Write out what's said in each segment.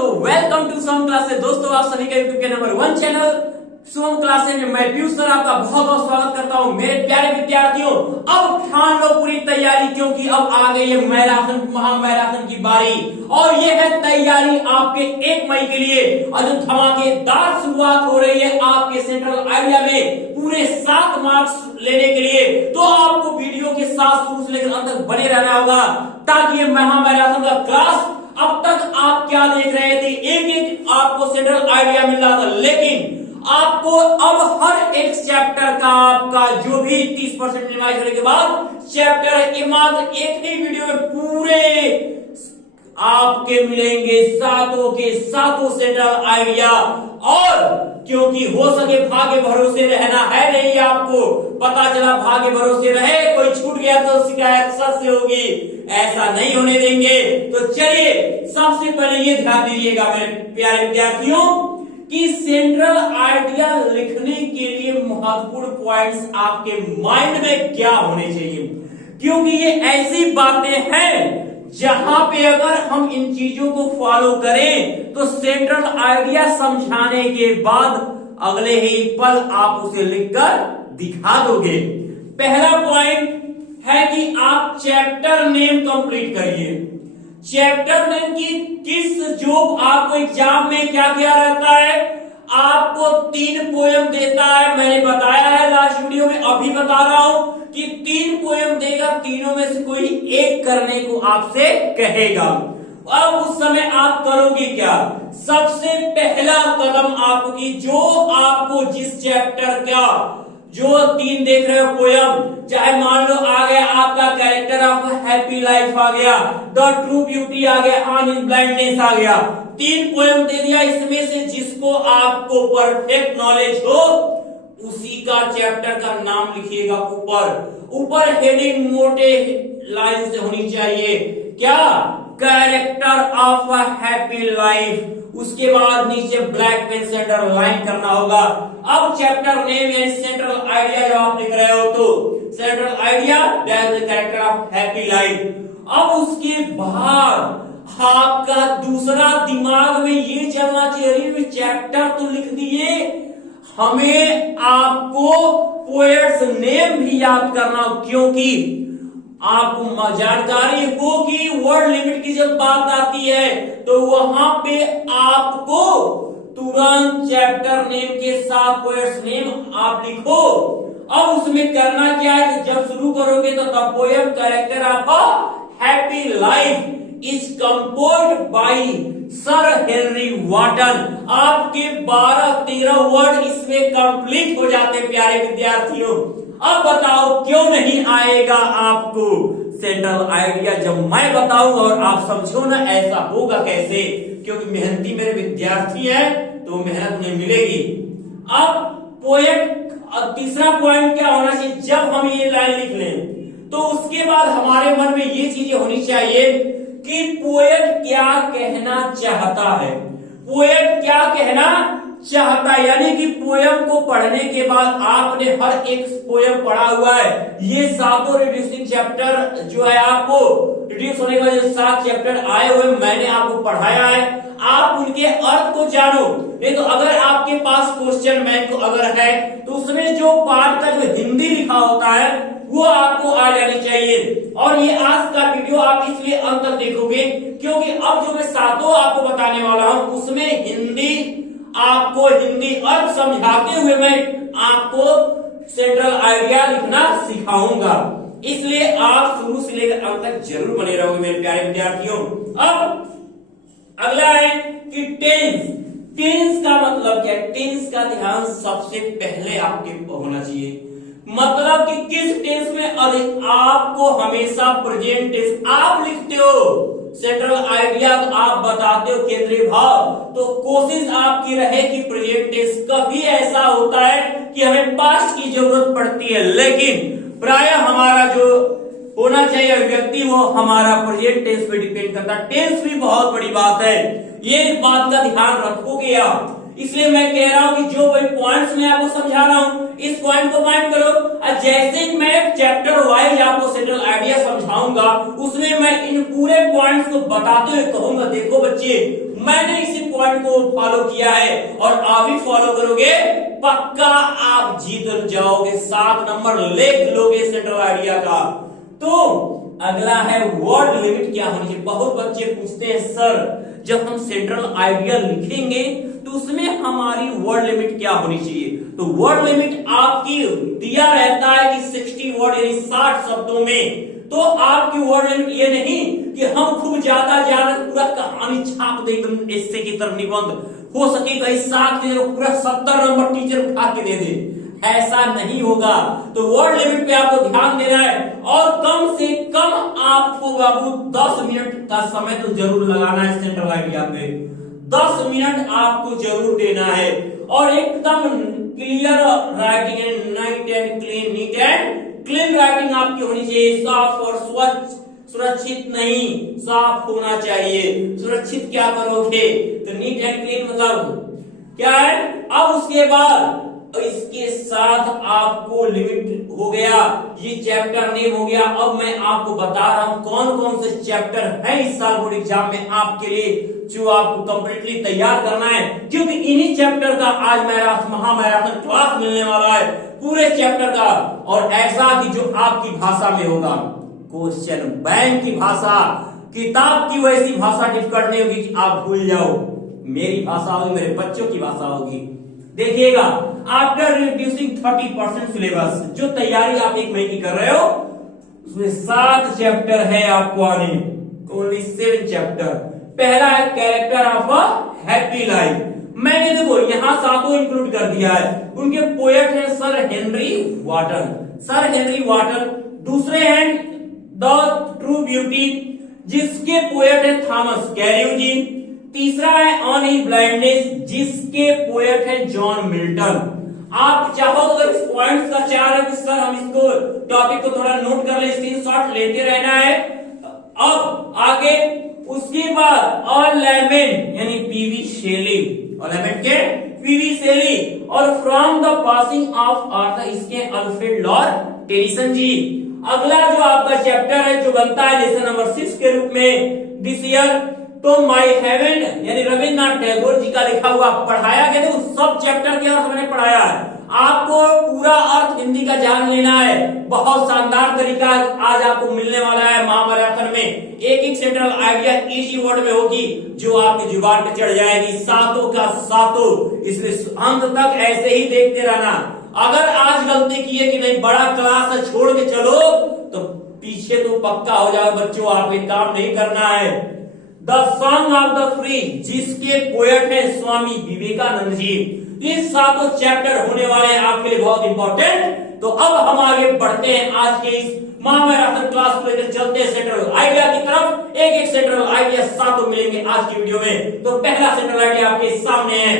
दोस्तों, welcome to Som classes. दोस्तों, आप सभी का यूट्यूब के नंबर 1 चैनल सोम क्लासेस में मैं पीयूष सर आपका बहुत बहुत स्वागत करता हूं। मेरे प्यारे विद्यार्थियों, अब ठान लो पूरी तैयारी, क्योंकि अब आ गई है मैराथन, महामैराथन की बारी। और ये है तैयारी आपके 1 मई के लिए, और जो धमाकेदार शुरुआत हो रही है आपके सेंट्रल आइडिया में पूरे 7 मार्क्स लेने के लिए। तो आपको वीडियो के साथ शुरू से लेकर अंत तक बने रहना होगा, ताकि ये महामैराथन का क्लास, अब तक आप क्या देख रहे थे, एक आपको सेंट्रल आइडिया मिल रहा था, लेकिन आपको अब हर एक चैप्टर का आपका जो भी 30% रिवाइज होने के बाद चैप्टर मात्र एक ही वीडियो में पूरे आपके मिलेंगे सातों के सातों सेंट्रल आइडिया। और क्योंकि हो सके भाग्य भरोसे रहना है नहीं, आपको पता चला भाग्य भरोसे रहे, कोई छूट गया तो शिकायत सच से होगी, ऐसा नहीं होने देंगे। तो चलिए, सबसे पहले ये ध्यान दीजिएगा मेरे प्यारे विद्यार्थियों कि सेंट्रल आइडिया लिखने के लिए महत्वपूर्ण पॉइंट्स आपके माइंड में क्या होने चाहिए, क्योंकि ये ऐसी बातें हैं जहां पे अगर हम इन चीजों को फॉलो करें तो सेंट्रल आइडिया समझाने के बाद अगले ही पल आप उसे लिखकर दिखा दोगे। पहला पॉइंट है कि आप चैप्टर नेम कंप्लीट करिए। चैप्टर नेम की किस जो आपको एग्जाम में क्या क्या रहता है, आपको 3 पोयम देता है। मैंने बताया है लास्ट वीडियो में, अभी बता रहा हूं कि 3 पोयम देगा, तीनों में से कोई एक करने को आपसे कहेगा। अब उस समय आप करोगे क्या? सबसे पहला कदम आपकी, जो आपको जिस चैप्टर का जो 3 देख रहे हो पोयम, चाहे मान लो आ गया आपका कैरेक्टर ऑफ हैप्पी लाइफ आ गया, द ट्रू ब्यूटी आ गया, ऑन इन ब्लाइंडनेस आ गया, 3 पोयम दे दिया। इसमें से जिसको आपको परफेक्ट नॉलेज हो उसी का चैप्टर का नाम लिखिएगा। ऊपर हेडिंग मोटे लाइन से होनी चाहिए, क्या? Character of a happy life. उसके बाद नीचे ब्लैक पेन से अंडरलाइन करना होगा। अब चैप्टर नेम यानी सेंट्रल आइडिया जब आप लिख रहे हो तो central idea that the character of happy life. अब उसके बाद आपका दूसरा दिमाग में ये चलना चाहिए, चैप्टर तो लिख दिए, हमें आपको पोएट्स नेम भी याद करना, क्योंकि आपको जानकारी हो कि वर्ड लिमिट की जब बात आती है तो वहां पे आपको तुरंत चैप्टर नेम के साथ पोएट्स नेम आप लिखो। अब उसमें करना क्या है कि जब शुरू करोगे तो the poem character of a happy life is composed by sir Henry Wotton. आपके 12-13 वर्ड इसमें कंप्लीट हो जाते प्यारे विद्यार्थियों। अब बताओ क्यों नहीं आएगा आपको सेंट्रल आइडिया जब मैं बताऊंगा और आप समझो ना, ऐसा होगा कैसे? क्योंकि मेहनती मेरे विद्यार्थी हैं तो मेहनत उन्हें मिलेगी। अब पोएट, तीसरा पॉइंट क्या होना चाहिए, जब हम ये लाइन लिख लें तो उसके बाद हमारे मन में ये चीजें होनी चाहिए कि पोएट क्या कहना चाहता है। पोएट क्या कहना चाहता है, यानी कि पोयम को पढ़ने के बाद आपने हर एक पोयम पढ़ा हुआ है, ये सातों रिड्यूसिंग चैप्टर जो है आपको रिड्यूस होने के बाद 7 चैप्टर आए हुए मैंने आपको पढ़ाया है, आप उनके अर्थ को जानो। नहीं तो अगर आपके पास क्वेश्चन बैंक अगर है तो उसमें जो पार्ट का जो हिंदी लिखा होता है वो आपको आ जानी चाहिए। और ये आज का वीडियो आप इसलिए अंत तक देखोगे क्योंकि अब जो मैं सातों आपको बताने वाला हूं उसमें हिंदी, आपको हिंदी अर्थ समझाते हुए मैं आपको सेंट्रल आइडिया लिखना सिखाऊंगा, इसलिए आप शुरू से लेकर अंत तक जरूर बने रहोगे मेरे प्यारे विद्यार्थियों। अब अगला है कि टेंस का मतलब क्या है? टेंस का ध्यान सबसे पहले आपके होना चाहिए, मतलब कि किस टेंस में अधिक आपको हमेशा प्रेजेंट टेंस आप लिखते हो सेंट्रल आइडिया तो आप बताते हो केंद्रीय भाव, तो कोशिश आपकी रहे कि प्रेजेंट टेंस। कभी ऐसा होता है कि हमें पास्ट की जरूरत पड़ती है, लेकिन प्राय हमारा जो होना चाहिए अभिव्यक्ति वो हमारा प्रेजेंट टेंस पे डिपेंड करता है। टेंस भी बहुत बड़ी बात है, ये बात का ध्यान रखोगे आप। इसलिए मैं कह रहा हूं कि जो वही पॉइंट्स मैं आपको समझा रहा हूं इस पॉइंट को पॉइंट करो, और जैसे ही मैं चैप्टर वाइज आपको सेंट्रल आइडिया समझाऊंगा उसमें मैं इन पूरे पॉइंट्स को बताते हुए कहूंगा, देखो बच्चे मैंने इसी पॉइंट को फॉलो किया है और आप भी फॉलो करोगे, पक्का आप जीत जाओगे। 7 नंबर लिख लोगे सेंट्रल आइडिया का। तो अगला है वर्ड लिमिट क्या होनी चाहिए। बहुत बच्चे पूछते हैं सर जब हम सेंट्रल आइडिया लिखेंगे तो उसमें हमारी वर्ड लिमिट क्या होनी चाहिए। तो वर्ड लिमिट आपकी दिया रहता है कि 60 वर्ड यानी 60 शब्दों में। तो आपकी वर्ड लिमिट ये नहीं कि हम खूब ज्यादा पूरा कहानी छाप दे एकदम ऐसे की तरफ निबंध हो सके कहीं 7 के पूरा 70 नंबर टीचर उठा के दे दे, ऐसा नहीं होगा। तो वर्ड लिमिट पे आपको ध्यान देना है और कम से कम आपको बाबू 10 मिनट का समय तो जरूर लगाना है सेंट्रल आइडिया पे। 10 मिनट आपको जरूर देना है और एकदम clear writing and neat and clean writing आपकी होनी चाहिए। साफ और स्वच्छ, सुरक्षित नहीं, साफ होना चाहिए। सुरक्षित क्या करोगे तो नीट एंड क्लीन मतलब क्या है। अब उसके बाद इसके साथ आपको लिमिट हो गया, ये चैप्टर नेम हो गया। अब मैं आपको बता रहा हूं कौन कौन से चैप्टर हैं इस साल बोर्ड एग्जाम में आपके लिए जो आपको कंप्लीटली तैयार करना है, क्योंकि इन्हीं चैप्टर का आज महामैराथन क्लास मिलने वाला है पूरे चैप्टर का। और ऐसा कि जो आपकी भाषा में होगा, क्वेश्चन बैंक की भाषा, किताब की वैसी भाषा डिफिकल्ट नहीं होगी कि आप भूल जाओ। मेरी भाषा होगी, मेरे बच्चों की भाषा होगी। देखिएगा आफ्टर रिड्यूसिंग 30% सिलेबस, जो तैयारी आप 1 महीने की कर रहे हो उसमें 7 चैप्टर है आपको आने, ओनली 7 चैप्टर। पहला है character of a happy life. मैंने देखो यहां 7 इंक्लूड कर दिया है। उनके पोएट है सर हेनरी वाटन। दूसरे हैं द ट्रू ब्यूटी जिसके पोएट है थॉमस कैरियो जी। तीसरा है ऑन हिज ब्लाइंडनेस जिसके पोएट है जॉन मिल्टन। आप चाहो तो अगर इस पॉइंट्स का चार है कि सर हम इसको टॉपिक को थोड़ा नोट कर ले, स्क्रीनशॉट लेते रहना है। अब आगे उसके बाद ऑल लेमेंट यानी पीवी शेली, और लेमेंट के पीवी शेली, और from the passing of Arthur इसके अल्फ्रेड लॉर्ड टेनिसन जी। अगला जो आपका चैप्टर है जो बनता है लेसन नंबर 6 के रूप में दिस ईयर, तो माय हेवन यानी रविन्द्रनाथ टैगोर जी का लिखा हुआ पढ़ाया गया। तो सब चैप्टर के अर्थ मैंने पढ़ाया है, आपको पूरा अर्थ हिंदी का जान लेना है। बहुत शानदार तरीका आज आपको मिलने वाला है महामैराथन में। एक सेंट्रल आइडिया इजी वर्ड में होगी जो आपकी जुबान पे चढ़ जाएगी, 7 का 7। इसलिए अंत तक ऐसे ही देखते रहना। अगर आज गलती की है कि नहीं बड़ा क्लास है छोड़ के चलो तो पीछे तो पक्का हो जाओ बच्चों, आप एक काम नहीं करना है। The song of the free जिसके पोएट है स्वामी विवेकानंद जी। ये 7 चैप्टर होने वाले हैं आपके लिए बहुत इंपॉर्टेंट। तो अब हम आगे बढ़ते हैं आज के इस महामैराथन क्लास को लेकर चलते हैं सेंट्रल आइडिया की तरफ। एक सेंट्रल आइडिया 7 मिलेंगे आज की वीडियो में। तो पहला सेंट्रल आइडिया आपके सामने है।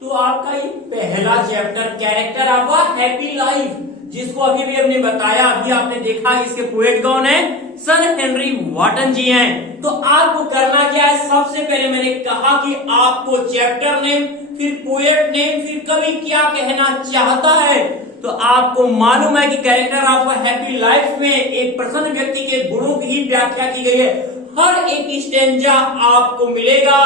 तो आपका ये पहला chapter character of a happy life, जिसको अभी भी हमने बताया, अभी आपने देखा इसके पोएट कौन है, सर हेनरी वाटन जी हैं। तो आपको करना क्या है, सबसे पहले मैंने कहा कि आपको चैप्टर नेम, फिर पोएट नेम, फिर कवि क्या कहना चाहता है। तो आपको मालूम है कि character of a happy life में एक प्रसन्न व्यक्ति के गुणों की ही व्याख्या की गई है। हर एक स्टेंजा आपको मिलेगा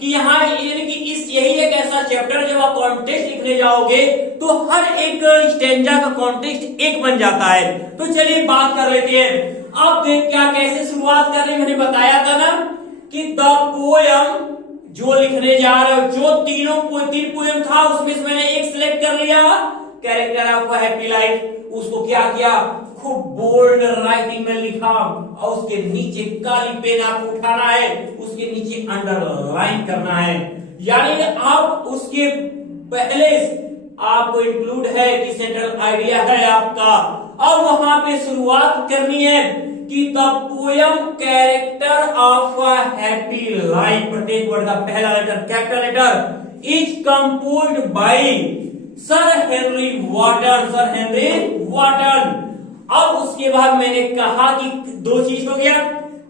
कि यहाँ यही एक ऐसा चैप्टर जब आप कॉन्टेक्स्ट लिखने जाओगे तो हर एक स्टेंजा का कॉन्टेक्स्ट एक बन जाता है। तो चलिए बात कर लेते हैं। अब देख क्या कैसे शुरुआत कर रहे, मैंने बताया था ना कि द पोयम जो लिखने जा रहे हो, जो तीन पोयम था उसमें से मैंने एक सिलेक्ट कर लिया कैरेक्टर ऑफ हैप्पी लाइफ। उसको क्या किया, खूब बोल्ड राइटिंग में लिखा और उसके नीचे काली पेन आपको उठाना है, उसके नीचे अंडरलाइन करना है। यानी आप उसके पहले आपको इंक्लूड है कि सेंट्रल आइडिया है आपका। अब वहां पे शुरुआत करनी है कि the poem character of a happy life, प्रत्येक वर्ड का पहला letter capital letter is composed by sir Henry Wotton. अब उसके बाद मैंने कहा कि 2 चीज हो गया।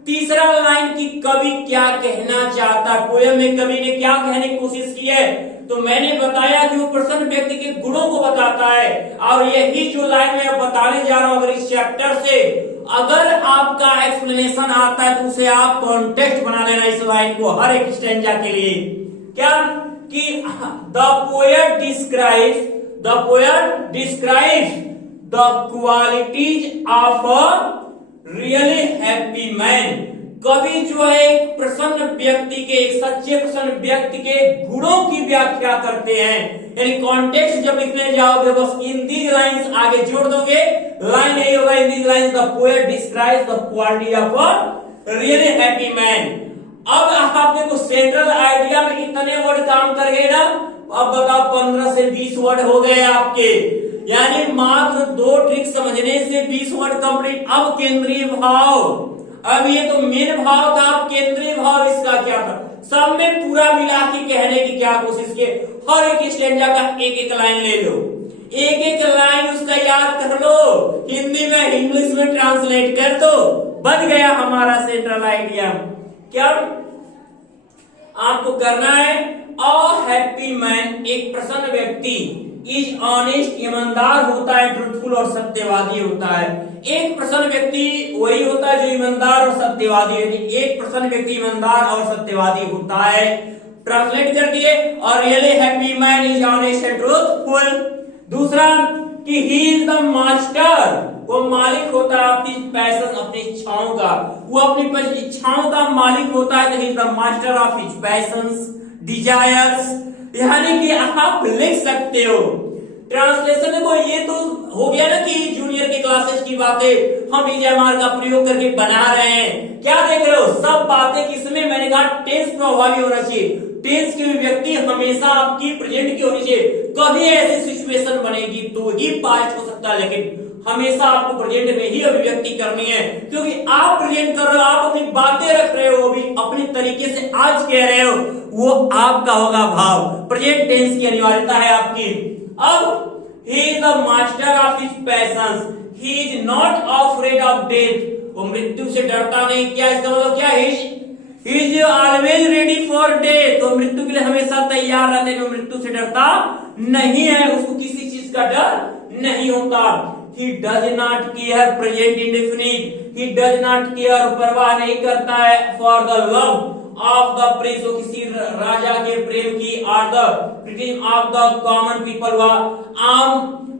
तीसरा लाइन की कवि क्या कहना चाहता है, पोयम में कवि ने क्या कहने की कोशिश की है, तो मैंने बताया कि वो प्रसन्न व्यक्ति के गुणों को बताता है। और यही जो लाइन मैं बताने जा रहा हूं, अगर इस चैप्टर से अगर आपका एक्सप्लेनेशन आता है तो उसे आप कॉन्टेक्स्ट बना लेना इस लाइन को हर एक स्टैंजा के लिए। क्या कि the poet describes the qualities of a really happy man. कवि जो है एक प्रसन्न व्यक्ति के, एक सच्चे प्रसन्न व्यक्ति के गुणों की व्याख्या करते हैं। यानी कॉन्टेक्स्ट जब लिखने जाओगे बस इन दीज लाइंस आगे जोड़ दोगे, लाइन यही होगा, in these lines the poet describes the quality of a really happy man. अब आप देखो सेंट्रल आइडिया में इतने वर्ड काम कर गए ना, अब बताओ 15 से 20 वर्ड हो गए आपके, यानी मात्र 2 ट्रिक समझने से 20 वर्ड कंप्लीट। अब केंद्रीय भाव, अब ये तो मेन भाव था, अब केंद्रीय भाव इसका क्या था, सब में पूरा मिला के कहने की क्या कोशिश के। हर एक स्टैंजा का एक एक लाइन ले लो, एक एक लाइन उसका याद कर लो, हिंदी में इंग्लिश में ट्रांसलेट कर दो, बन गया हमारा सेंट्रल आइडिया। क्या आपको करना है, अ हैप्पी मैन एक प्रसन्न व्यक्ति इज ऑनेस्ट ईमानदार होता है, ट्रूथफुल और सत्यवादी होता है। एक प्रसन्न व्यक्ति वही होता है जो ईमानदार और सत्यवादी है। एक प्रसन्न व्यक्ति ईमानदार और सत्यवादी होता है, ट्रांसलेट कर दिए। और really happy man is honest and truthful. दूसरा कि ही इज द मास्टर, वो मालिक होता है अपनी पैशन, अपनी इच्छाओं का, वो अपनी इच्छाओं का मालिक होता है। He is the master of his patience desires. यानी कि आप लिख सकते हो ट्रांसलेशन। देखो ये तो हो गया ना कि जूनियर के क्लासेस की बातें हम ईजेएमआर का प्रयोग करके बना रहे हैं। क्या देख रहे हो, सब बातें किसमें, मैंने कहा टेंस प्रभावी होना चाहिए। टेंस की व्यक्ति हमेशा आपकी प्रेजेंट की होनी चाहिए। कभी ऐसी सिचुएशन बनेगी तो ही पास्ट हो सकता है, लेकिन हमेशा आपको प्रेजेंट में ही अभिव्यक्ति करनी है, क्योंकि आप प्रेजेंट कर रहे हो, आप अपनी बातें रख रहे हो, अभी अपने तरीके से आज कह रहे हो, वो आपका होगा भाव। प्रेजेंट टेंस की अनिवार्यता है आपकी। अब he is the master of his passions, he is not afraid of death, वो मृत्यु से डरता नहीं। क्या इसका मतलब क्या है, he is always ready for death, तो मृत्यु के लिए हमेशा तैयार रहते हैं, मृत्यु से डरता नहीं है, उसको किसी चीज का डर नहीं होता। He does not care present indefinite, he does not care, परवाह नहीं करता है for the love of the prince, वो किसी राजा के प्रेम की, और the criticism of the common people,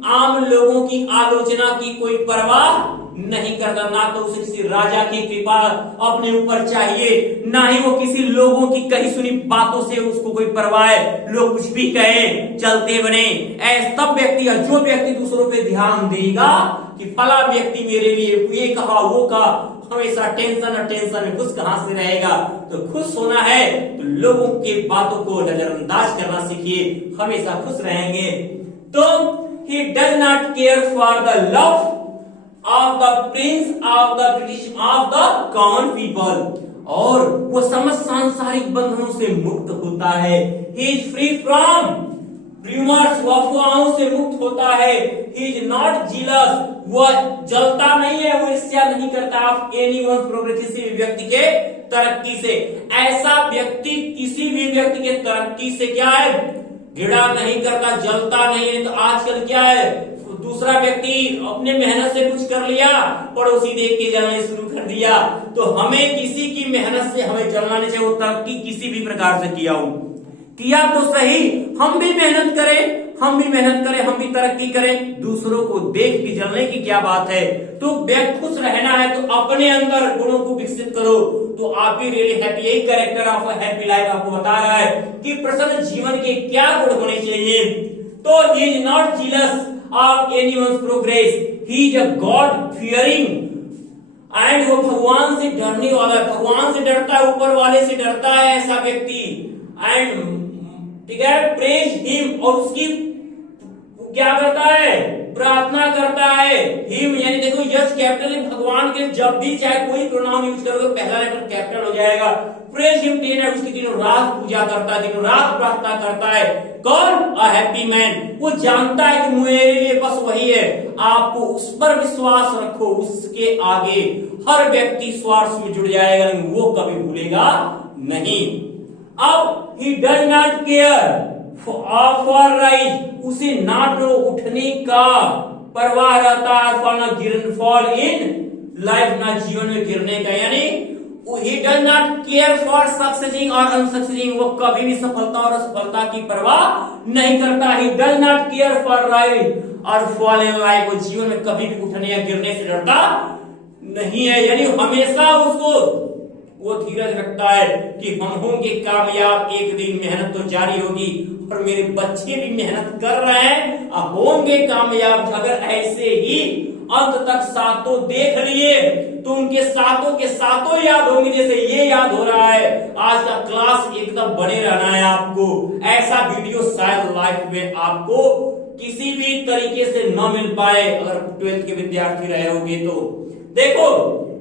आम लोगों की आलोचना की कोई परवाह नहीं करता। ना तो उसे किसी राजा की कृपा अपने ऊपर चाहिए, ना ही वो किसी लोगों की कही सुनी बातों से उसको कोई परवाह है, लोग कुछ भी कहे चलते बने। ऐसा व्यक्ति है जो व्यक्ति दूसरों पे ध्यान देगा कि फला व्यक्ति मेरे लिए ये कहा वो कहा, हमेशा टेंशन में खुश कहां से रहेगा। तो खुश होना है तो लोगों के बातों को नजरअंदाज करना सीखिए, हमेशा खुश रहेंगे। तो he does not care for the love of the prince of the British of the common people, और वो समस्त सांसारिक बंधनों से मुक्त होता है। he is free from rumors, वो अफवाहों से मुक्त होता है। he is not jealous, वो जलता नहीं है, वो ईर्ष्या नहीं करता of anyone's progress, किसी भी व्यक्ति के तरक्की से। ऐसा व्यक्ति किसी भी व्यक्ति के तरक्की से क्या है, घृणा नहीं करता, जलता नहीं है। तो आजकल क्या है, दूसरा व्यक्ति अपने मेहनत से कुछ कर लिया, पड़ोसी देख के जलना शुरू कर दिया। तो हमें किसी की मेहनत से हमें जलना नहीं चाहिए, वो तरक्की किसी भी प्रकार से किया तो सही, हम भी मेहनत करें, हम भी तरक्की करें, दूसरों को देख के जलने की क्या बात है। तो खुश रहना है तो अपने अंदर गुणों को विकसित करो, तो आप भी रियली हैप्पी। यही कैरेक्टर ऑफ हैप्पी लाइफ आपको बता रहा है कि प्रसन्न जीवन के क्या गुण होने चाहिए। तो he is not jealous of anyone's progress, he is a God fearing, and वो भगवान से डरने वाला है, भगवान से डरता है, ऊपर वाले से डरता है ऐसा व्यक्ति। एंड ठीक है, प्रेज हिम, और उसकी क्या करता है, प्रार्थना करता है। हिम यानी देखो यस कैपिटल, भगवान के जब भी चाहे कोई प्रोनाउन यूज करोगे पहला लेटर कैपिटल हो जाएगा। प्रेज हिम टेन है, उसकी दिनों रात पूजा करता है, दिनों रात प्रार्थना करता है। कौन, अ हैप्पी मैन, वो जानता है कि मेरे लिए बस वही है। आपको उस पर विश्वास रखो, उसके आगे हर व्यक्ति स्वार्थ में जुड़ जाएगा, वो कभी भूलेगा नहीं। अब he does not care for rise, उसे ना तो उठने का परवाह रहता है, फॉर ना गिरन फॉल इन लाइफ, ना जीवन में गिरने का, यानी he does not care for succeeding और unsucceeding, वो कभी भी सफलता और असफलता की परवाह नहीं करता। he does not care for rise और fall in life, वो जीवन में कभी भी उठने या गिरने से डरता नहीं है, यानी हमेशा उसको वो धीरज रखता है कि हम होंगे कामयाब, एक दिन मेहनत तो जारी होगी और मेरे बच्चे भी मेहनत कर रहे हैं और होंगे कामयाब। अगर ऐसे ही अंत तक सातों देख लिए तो उनके सातों के सातों याद होंगे, जैसे ये याद हो रहा है। आज का क्लास एकदम बने रहना है आपको, ऐसा वीडियो शायद लाइफ में आपको किसी भी तरीके से न मिल पाए अगर 12th के विद्यार्थी रहे होंगे तो। देखो,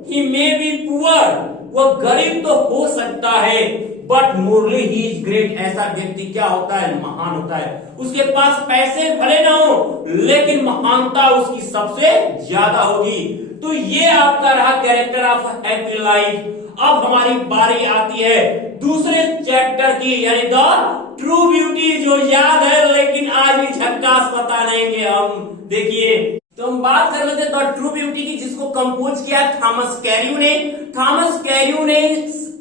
ही मे बी पुअर, वो गरीब तो हो सकता है, but morally he is great, ऐसा व्यक्ति क्या होता है, महान होता है। उसके पास पैसे भले ना हो लेकिन महानता उसकी सबसे ज्यादा होगी। तो ये आपका रहा कैरेक्टर ऑफ हैप्पी लाइफ। अब हमारी बारी आती है दूसरे चैप्टर की, यानी द ट्रू ब्यूटी, जो याद है लेकिन आज भी झक्कास बता लेंगे हम। देखिए, तो हम बात कर लेते हैं द ट्रू ब्यूटी की, जिसको कंपोज किया थॉमस कैरियो ने। थॉमस कैरियो ने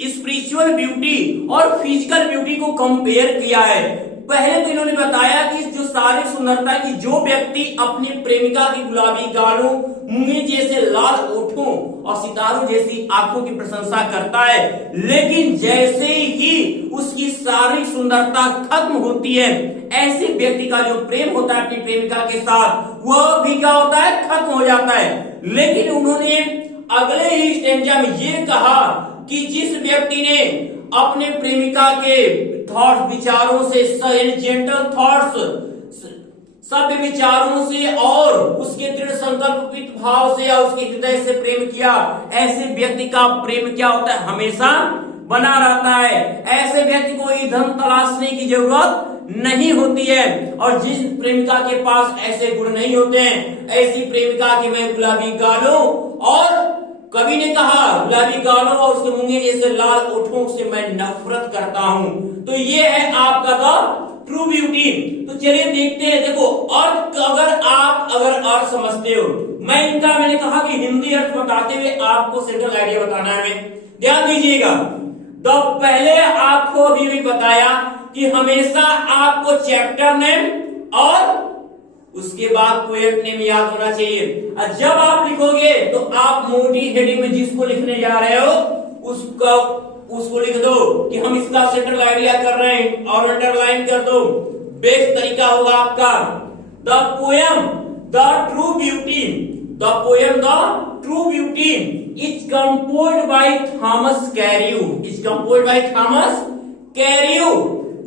स्पिरिचुअल ब्यूटी और फिजिकल ब्यूटी को कंपेयर किया है। पहले तो इन्होंने बताया कि जो सारी सुंदरता की, जो व्यक्ति अपनी प्रेमिका की गुलाबी गालों, मुंगे जैसे लाल ओठों और सितारों जैसी आंखों की प्रशंसा करता है, लेकिन जैसे ही उसकी सारी सुंदरता खत्म होती है, ऐसे व्यक्ति का जो प्रेम होता है अपनी प्रेमिका के साथ, वह भी क्या होता है, खत्म हो जाता है। लेकिन उन्होंने अगले ही स्टेंजा में ये कहा कि जिस व्यक्ति ने अपने प्रेमिका के थॉट्स, विचारों से, जेंटल थॉट्स, सभ्य विचारों से और उसके दृढ़ संकल्पित भाव से या उसके हृदय से प्रेम किया, ऐसे व्यक्ति का प्रेम क्या होता है, हमेशा बना रहता है। ऐसे व्यक्ति को ईंधन तलाशने की जरूरत नहीं होती है। और जिस प्रेमिका के पास ऐसे गुण नहीं होते हैं, ऐसी प्रेमिका की मैं गुलाबी गालों और कवि ने कहा गुलाबी गालों और उसके मुंगे जैसे लाल ओठों से मैं नफरत करता हूं। तो ये है आपका द ट्रू ब्यूटी। तो चलिए देखते हैं। देखो, अर्थ अगर अर्थ समझते हो, मैंने कहा कि हिंदी अर्थ बताते हुए आपको सेंट्रल आइडिया बताना है। ध्यान दीजिएगा, तो पहले आपको अभी भी बताया कि हमेशा आपको चैप्टर नेम और उसके बाद पोएट नेम याद होना चाहिए। और जब आप लिखोगे तो आप मोटी हेडिंग में जिसको लिखने जा रहे हो उसको लिख दो कि हम इसका सेंट्रल आइडिया कर रहे हैं और अंडरलाइन कर दो। बेस्ट तरीका होगा आपका the poem the true beauty. The poem the true beauty is composed by Thomas Cairo. Is composed by Thomas Cairo.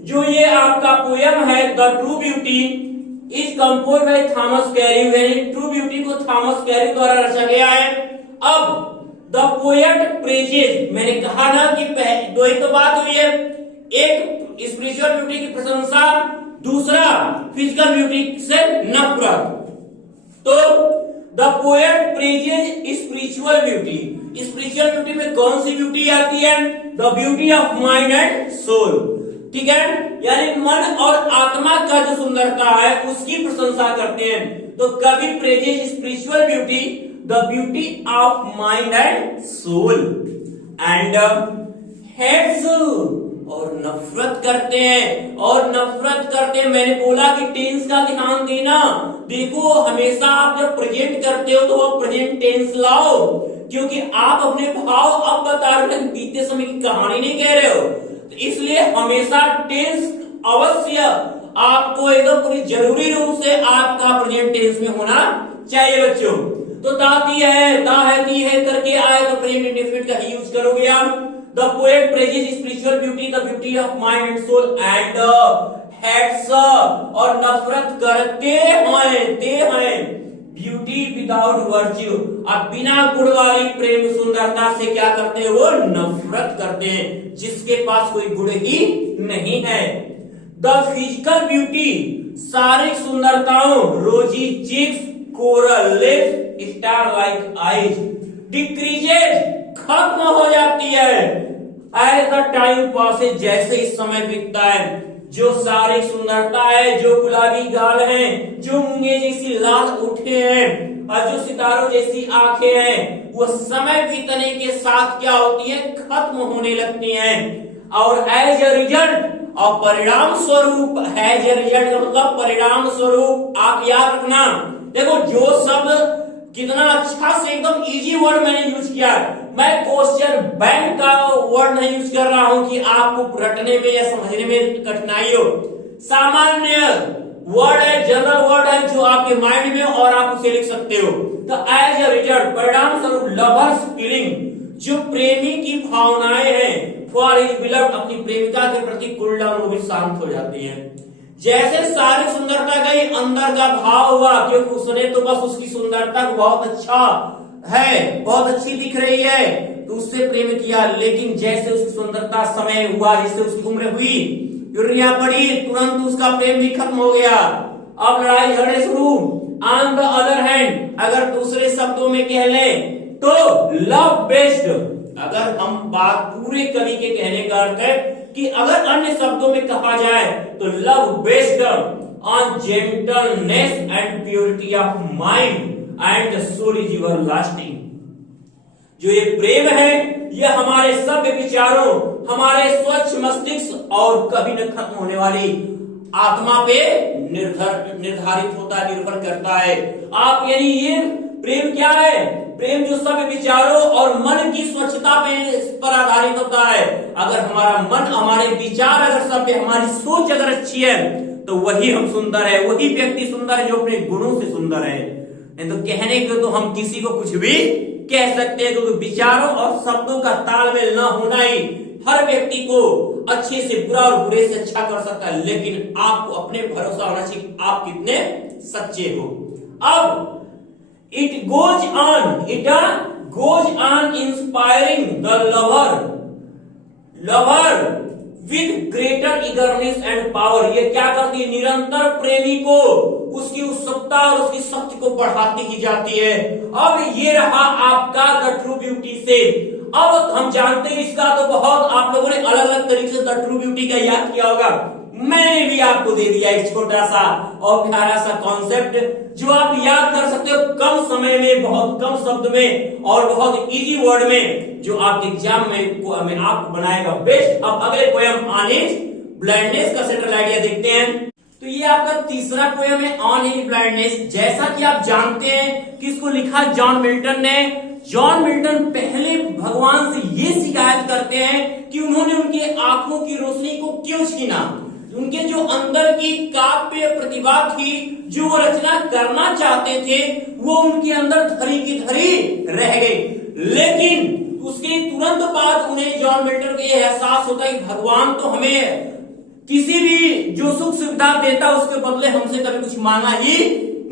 जो ये आपका पोएम है the true beauty is compose by Thomas Cairo, यानी ट्रू ब्यूटी को Thomas Cairo द्वारा रचा गया है। अब द पोएट प्रेजेज, मैंने कहा ना कि दो ही तो बात हुई है, एक स्पिरिचुअल ब्यूटी की प्रशंसा, दूसरा फिजिकल ब्यूटी से नफरत। तो the poet praises spiritual beauty. Spiritual beauty में कौन सी ब्यूटी आती है, the beauty of mind and soul. ठीक है, यानी मन और आत्मा का जो सुंदरता है उसकी प्रशंसा करते हैं। तो कवि praises spiritual beauty the beauty of mind and soul and hates, और नफरत करते हैं। और नफरत करते हैं, मैंने बोला कि टेंस का ध्यान देना। देखो, हमेशा आप जब प्रेजेंट करते हो तो वो प्रेजेंट टेंस लाओ, क्योंकि आप अपने भाव अब बता रहे हो, बीते समय की कहानी नहीं कह रहे हो। तो इसलिए हमेशा टेंस अवश्य आपको एकदम पूरी जरूरी रूप से आपका प्रेजेंट टेंस में होना चाहिए बच्चों। तो ताती है, ता है, ती है करके आए तो प्रेजेंट इंडेफिनिट का ही यूज करोगे आप। The poet praises spiritual beauty the beauty of mind and soul and hates, और नफरत करते हैं ब्यूटी विदाउट वर्च्यू। अब बिना गुण वाली प्रेम सुंदरता से क्या करते हैं, वो नफरत करते हैं, जिसके पास कोई गुण ही नहीं है। द फिजिकल ब्यूटी शारीरिक सुंदरताओं, rosy cheeks, coral lips, star like eyes, decreases खत्म हो जाती है एज द टाइम पासेज, जैसे ही समय बीतता है। जो शारीरिक सुंदरता है, जो गुलाबी गाल है, जो मूंगे जैसी लाल ओठे हैं और जो सितारों जैसी आंखें हैं, वो समय बीतने के साथ क्या होती है, खत्म होने लगती हैं। और एज ए रिजल्ट और परिणाम स्वरूप, एज ए रिजल्ट मतलब परिणाम स्वरूप, आप याद रखना। देखो जो शब्द कितना अच्छा से एकदम इजी वर्ड मैंने यूज किया, मैं क्वेश्चन बैंक का वर्ड नहीं यूज कर रहा हूं कि आपको रटने में या समझने में कठिनाई हो। सामान्य वर्ड है, जनरल वर्ड है जो आपके माइंड में और आप उसे लिख सकते हो। तो एज ए रिजल्ट, परिणाम स्वरूप, लवर्स फीलिंग, जो प्रेमी की भावनाएं हैं, फॉर हिज बिलव्ड, अपनी प्रेमिका के प्रति कूल डाउन, वो भी शांत हो जाती हैं। जैसे शारीरिक सुंदरता गई, अंदर का भाव हुआ, क्योंकि उसने तो बस उसकी सुंदरता को बहुत अच्छा है, बहुत अच्छी दिख रही है, तो उससे प्रेम किया। लेकिन जैसे उसकी सुंदरता समय हुआ, जैसे उसकी उम्र हुई, यूरिया पड़ी, तुरंत उसका प्रेम भी खत्म हो गया। अब लड़ाई झगड़े शुरू। ऑन द अदर हैंड, अगर दूसरे शब्दों में कह लें तो लव बेस्ड, अगर हम बात पूरे कवि के कहने का अर्थ है कि अगर अन्य शब्दों में कहा जाए तो love based on gentleness and purity of mind and soul is ever lasting. जो ये प्रेम है, ये हमारे सभ्य विचारों, हमारे स्वच्छ मस्तिष्क और कभी न खत्म होने वाली आत्मा पे निर्धारित होता है, निर्भर करता है। आप यानी ये प्रेम क्या है, प्रेम जो सभ्य विचारों और मन की स्वच्छता पर आधारित होता है। अगर हमारा मन, हमारे विचार अगर सभ्य, हमारी सोच अगर अच्छी है, तो वही हम सुंदर है, वही व्यक्ति सुंदर है जो अपने गुणों से सुंदर है। नहीं तो कहने को तो हम किसी को कुछ भी कह सकते हैं, क्योंकि विचारों और शब्दों का तालमेल न होना ही हर व्यक्ति को अच्छे से बुरा और बुरे से अच्छा कर सकता है। लेकिन आपको अपने भरोसा होना चाहिए कि आप कितने सच्चे हो। अब it goes on inspiring the lover with greater eagerness and power। ये क्या करती है, निरंतर प्रेमी को उसकी उत्सुकता और उसकी शक्ति को बढ़ाती ही जाती है। अब ये रहा आपका द ट्रू ब्यूटी से। अब हम जानते हैं इसका तो बहुत आप लोगों ने अलग अलग तरीके से द ट्रू ब्यूटी का याद किया होगा। मैंने भी आपको दे दिया एक छोटा सा और प्यारा सा कॉन्सेप्ट जो आप याद कर सकते हो कम समय में, बहुत कम शब्द में और बहुत इजी वर्ड में, जो आपके एग्जाम में आपको बनाएगा बेस्ट। अब अगले पोयम ऑन हिज ब्लाइंडनेस का सेंट्रल आइडिया देखते हैं। तो ये आपका तीसरा पोयम है ऑन हिज ब्लाइंडनेस। जैसा कि आप जानते हैं कि इसको लिखा जॉन मिल्टन ने। जॉन मिल्टन पहले भगवान से ये शिकायत करते हैं कि उन्होंने उनकी आंखों की रोशनी को क्यों छीना। उनके जो अंदर की काव्य प्रतिभा थी, जो वो रचना करना चाहते थे, वो उनके अंदर धरी की धरी रह गई। लेकिन उसके तुरंत बाद उन्हें जॉन मिल्टन को यह एहसास होता है कि भगवान तो हमें किसी भी जो सुख सुविधा देता उसके बदले हमसे कभी कुछ मांगा ही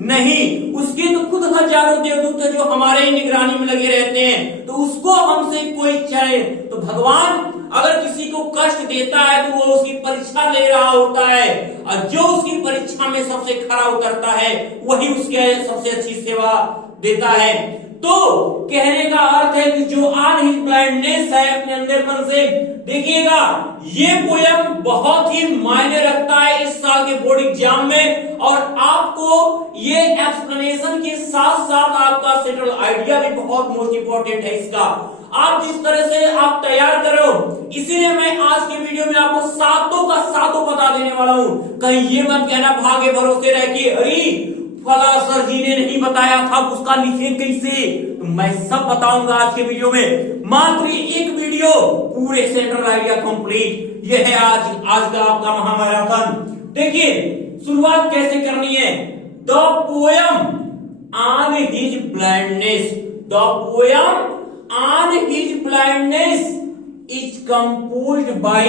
नहीं। उसके तो खुद हजारों देवदूत है जो हमारे ही निगरानी में लगे रहते हैं, तो उसको हमसे कोई चाहे। तो भगवान अगर किसी को कष्ट देता है तो वो उसकी परीक्षा ले रहा होता है, और जो उसकी परीक्षा में सबसे खरा उतरता है वही उसके सबसे अच्छी सेवा देता है। तो कहने का अर्थ है कि जो ऑन हिज ब्लाइंडनेस है, अपने अंधेरपन से, देखिएगा ये पोयम बहुत ही मायने रखता है इस साल के बोर्ड एग्जाम में। और आपको ये एक्सप्लेनेशन के साथ साथ आपका सेंट्रल आइडिया भी बहुत मोस्ट इंपॉर्टेंट है इसका। आप जिस तरह से आप तैयार कर रहे हो, इसीलिए मैं आज के वीडियो में आपको सातों का सातों बता देने वाला हूं। कहीं ये मत कहना भागे भरोसे रह के अरे फला सर जी ने नहीं बताया था उसका लिखे कैसे, तो मैं सब बताऊंगा आज के वीडियो में। मात्र एक वीडियो पूरे सेंट्रल आइडिया कंप्लीट। यह है आज का आपका महामैराथन। देखिए शुरुआत कैसे करनी है। The poem on his blindness, the poem on his blindness is composed bye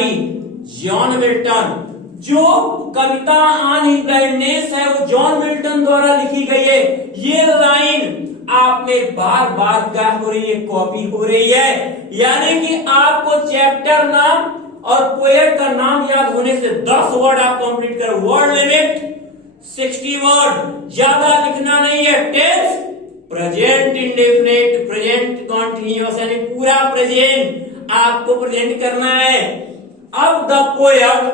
John Milton. जो कविता ऑन हिज ब्लाइंडनेस है वो जॉन मिल्टन द्वारा लिखी गई है। ये लाइन आप में बार बार क्या हो रही है, कॉपी हो रही है। यानी कि आपको चैप्टर नाम और पोएट का नाम याद होने से 10 वर्ड आप कंप्लीट करो। वर्ड लिमिट 60 वर्ड, ज्यादा लिखना नहीं है। Tense present indefinite, present continuous, यानी पूरा प्रेजेंट आपको प्रेजेंट करना है। अब the poem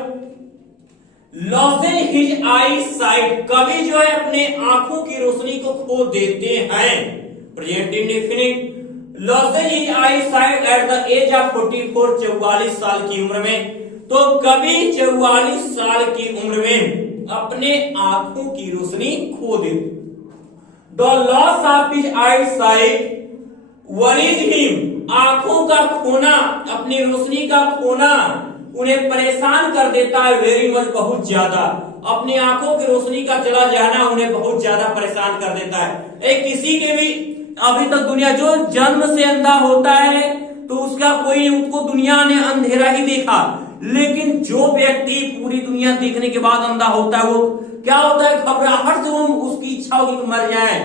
loses his I sight, कवि जो है अपने आंखों की रोशनी को खो देते हैं। Present indefinite, loses his I sight at the age of 44, 44 साल की उम्र में। तो कवि 44 साल की उम्र में अपने आंखों की रोशनी खो देते। The loss of his I site worries him, आंखों का खोना, अपनी रोशनी का खोना उन्हें परेशान कर देता है। वेरी मच, बहुत ज्यादा। अपनी आंखों की रोशनी का चला जाना उन्हें बहुत ज्यादा परेशान कर देता है। एक किसी के भी अभी तक दुनिया जो जन्म से अंधा होता है तो उसका कोई उसको दुनिया ने अंधेरा ही देखा, लेकिन जो व्यक्ति पूरी दुनिया देखने के बाद अंधा होता है वो क्या होता है, घबराहट से वो उसकी इच्छा होगी कि मर जाए,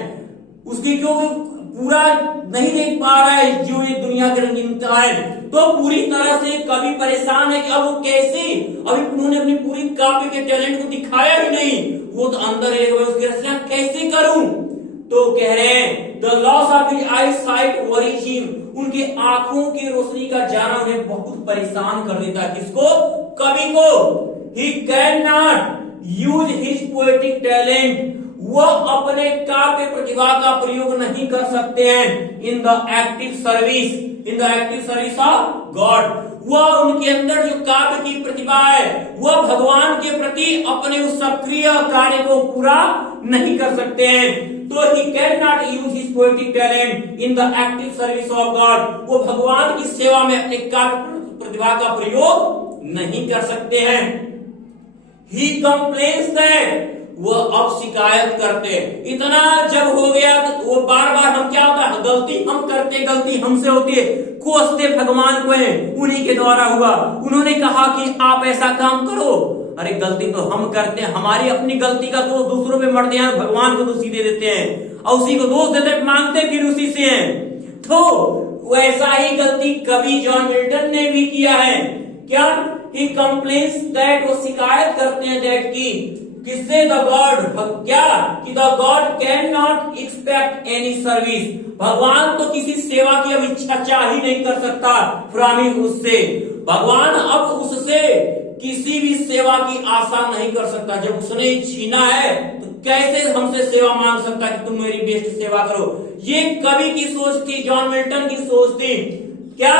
उसकी क्योंकि पूरा नहीं देख पा रहा है जो ये दुनिया के रंगीनता है। तो पूरी तरह से कवि परेशान है कि अब वो कैसे, अभी उन्होंने अपनी पूरी काव्य के टैलेंट को दिखाया ही नहीं, वो तो अंदर है, उसकी रचना कैसे करूं। तो कह रहे हैं the loss of his I site worries him, उनकी आंखों की रोशनी का जाना उन्हें बहुत परेशान कर देता है। किसको? कवि को। He can not use his poetic talent, वह अपने काव्य प्रतिभा का प्रयोग नहीं कर सकते हैं in the active service of God. वह उनके अंदर जो काव्य की प्रतिभा है वह भगवान के प्रति अपने उस सक्रिय कार्य को पूरा नहीं कर सकते हैं। तो he can not use his poetic talent in the active service of God, वो भगवान की सेवा में अपने काव्य प्रतिभा का प्रयोग नहीं कर सकते हैं। ही कंप्लेन्स दैट, वो अब शिकायत करते, इतना जब हो गया तो वो बार बार हम क्या होता है, गलती हम करते, गलती हमसे होती है, कोसते भगवान को है, उन्हीं के द्वारा हुआ। उन्होंने कहा कि आप ऐसा काम करो, अरे गलती तो हम करते हैं, हमारी अपनी गलती का दोष दूसरों पे मरते हैं, भगवान को दोषी दे देते हैं और उसी को दोष देते मांगते फिर उसी से हैं। तो वैसा ही गलती कवि जॉन मिल्टन ने भी किया है। क्या? ही कंप्लेन्स दैट, वो शिकायत करते हैं दैट की किससे, द गॉड, क्या कि the God can not expect any service, भगवान तो किसी सेवा की अब इच्छा चाह ही नहीं कर सकता फ्रॉम हिम, उससे भगवान अब उससे किसी भी सेवा की आशा नहीं कर सकता। जब उसने छीना है तो कैसे हमसे सेवा मांग सकता कि तुम मेरी बेस्ट सेवा करो। ये कवि की सोच थी, जॉन मिल्टन की सोच थी। क्या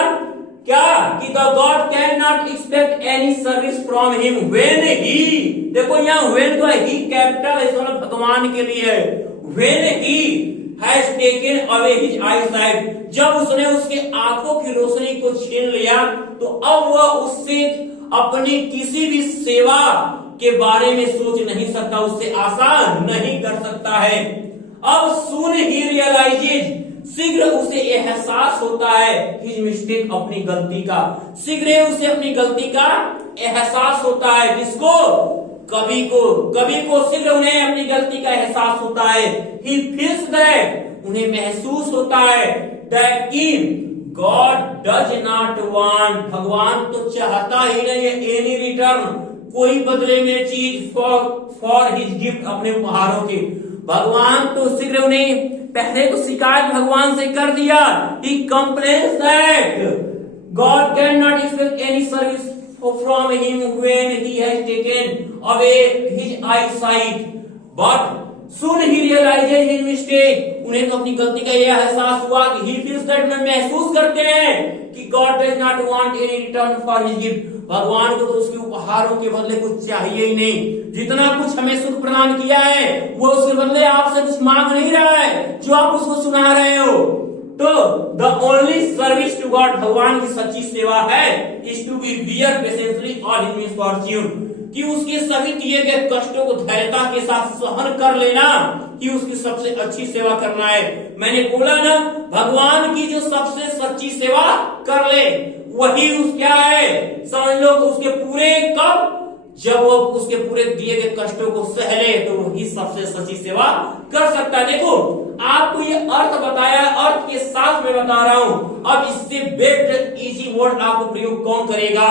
कि the God can not expect any service from him when ही, देखो यहाँ व्हेन तो ही कैपिटल है, इसमें भगवान के लिए है। When he has taken away his I site, जब उसने उसके आंखों की रोशनी को छीन लिया तो अब वह उससे अपनी किसी भी सेवा के बारे में सोच नहीं सकता, उससे आशा नहीं कर सकता है। अब सून ही रियलाइजेज, शीघ्र उसे एहसास होता है हिज मिस्टेक, अपनी गलती का, शीघ्र उसे अपनी गलती का एहसास होता है। किसको? कवि को शीघ्र उन्हें अपनी गलती का एहसास होता है। ही फील्स दैट, उन्हें महसूस होता है दैट की गॉड डज नॉट वांट, भगवान तो चाहता ही नहीं है एनी रिटर्न, कोई बदले में चीज फॉर हिज गिफ्ट, अपने उपहारों के। भगवान तो शीघ्र उन्हें पहले तो शिकायत भगवान से कर दिया। He complains that God can not expect any service from him when he has taken away his I site, but soon he realises his mistake, उन्हें तो अपनी गलती का यह एहसास हुआ कि ही फील्स दैट, में महसूस करते हैं कि God does not want any return for his gift, भगवान को तो उसके उपहारों के बदले कुछ चाहिए ही नहीं। जितना कुछ हमें सुख प्रदान किया है वो उसके बदले आपसे कुछ मांग नहीं रहा है जो आप उसको सुना रहे हो। तो the only service to God, भगवान की सच्ची सेवा है is to be bear patiently all his misfortune, कि उसके सभी दिए गए कष्टों को धैर्यता के साथ सहन कर लेना, कि उसकी सबसे अच्छी सेवा करना है। मैंने बोला ना, भगवान की जो सबसे सच्ची सेवा कर ले वही उस क्या है, समझ लो उसके पूरे कब, जब वो उसके पूरे दिए गए कष्टों को सह ले तो वही सबसे सच्ची सेवा कर सकता है। देखो आपको ये अर्थ बताया, अर्थ के साथ मैं बता रहा हूं। अब इससे बेस्ट इजी वर्ड आपको प्रयोग कौन करेगा,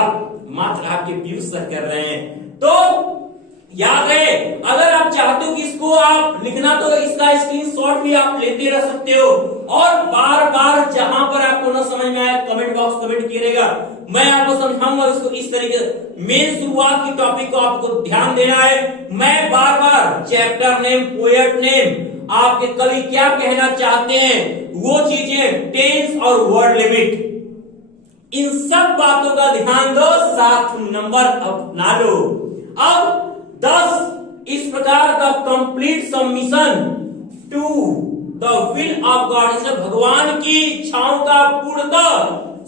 मात्र आपके व्यूज सर कर रहे हैं। तो याद है, अगर आप चाहते हो कि इसको आप लिखना तो इसका स्क्रीनशॉट भी आप लेते रह सकते हो और बार बार जहां पर आपको न समझ में आए कमेंट बॉक्स कमेंट कीजिएगा, मैं आपको समझाऊंगा इसको इस तरीके से। मेन शुरुआत की टॉपिक को आपको ध्यान देना है। मैं बार बार चैप्टर नेम, पोएट नेम, आपके कवि क्या कहना चाहते हैं वो चीजें, टेंस और वर्ड लिमिट, इन सब बातों का ध्यान दो, साथ नंबर अपना लो। अब 10 इस प्रकार का complete submission to the will of God, इसलिए भगवान की इच्छाओं का पूर्णतः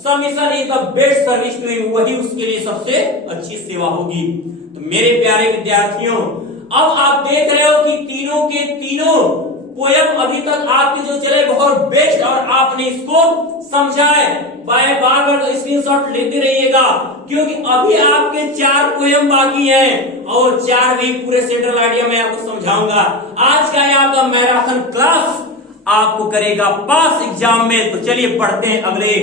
submission is the best service to him, वही उसके लिए सबसे अच्छी सेवा होगी। तो मेरे प्यारे विद्यार्थियों, अब आप देख रहे हो कि तीनों के तीनों पोयम अभी तक आपके जो चले बहुत बेस्ट और आपने इसको समझा है। बार बार स्क्रीनशॉट लेते रहिएगा क्योंकि अभी आपके 4 पोयम बाकी हैं और 4 भी पूरे सेंट्रल आइडिया में आपको समझाऊंगा। आज का आपका मैराथन क्लास आपको करेगा पास एग्जाम में। तो चलिए पढ़ते हैं अगले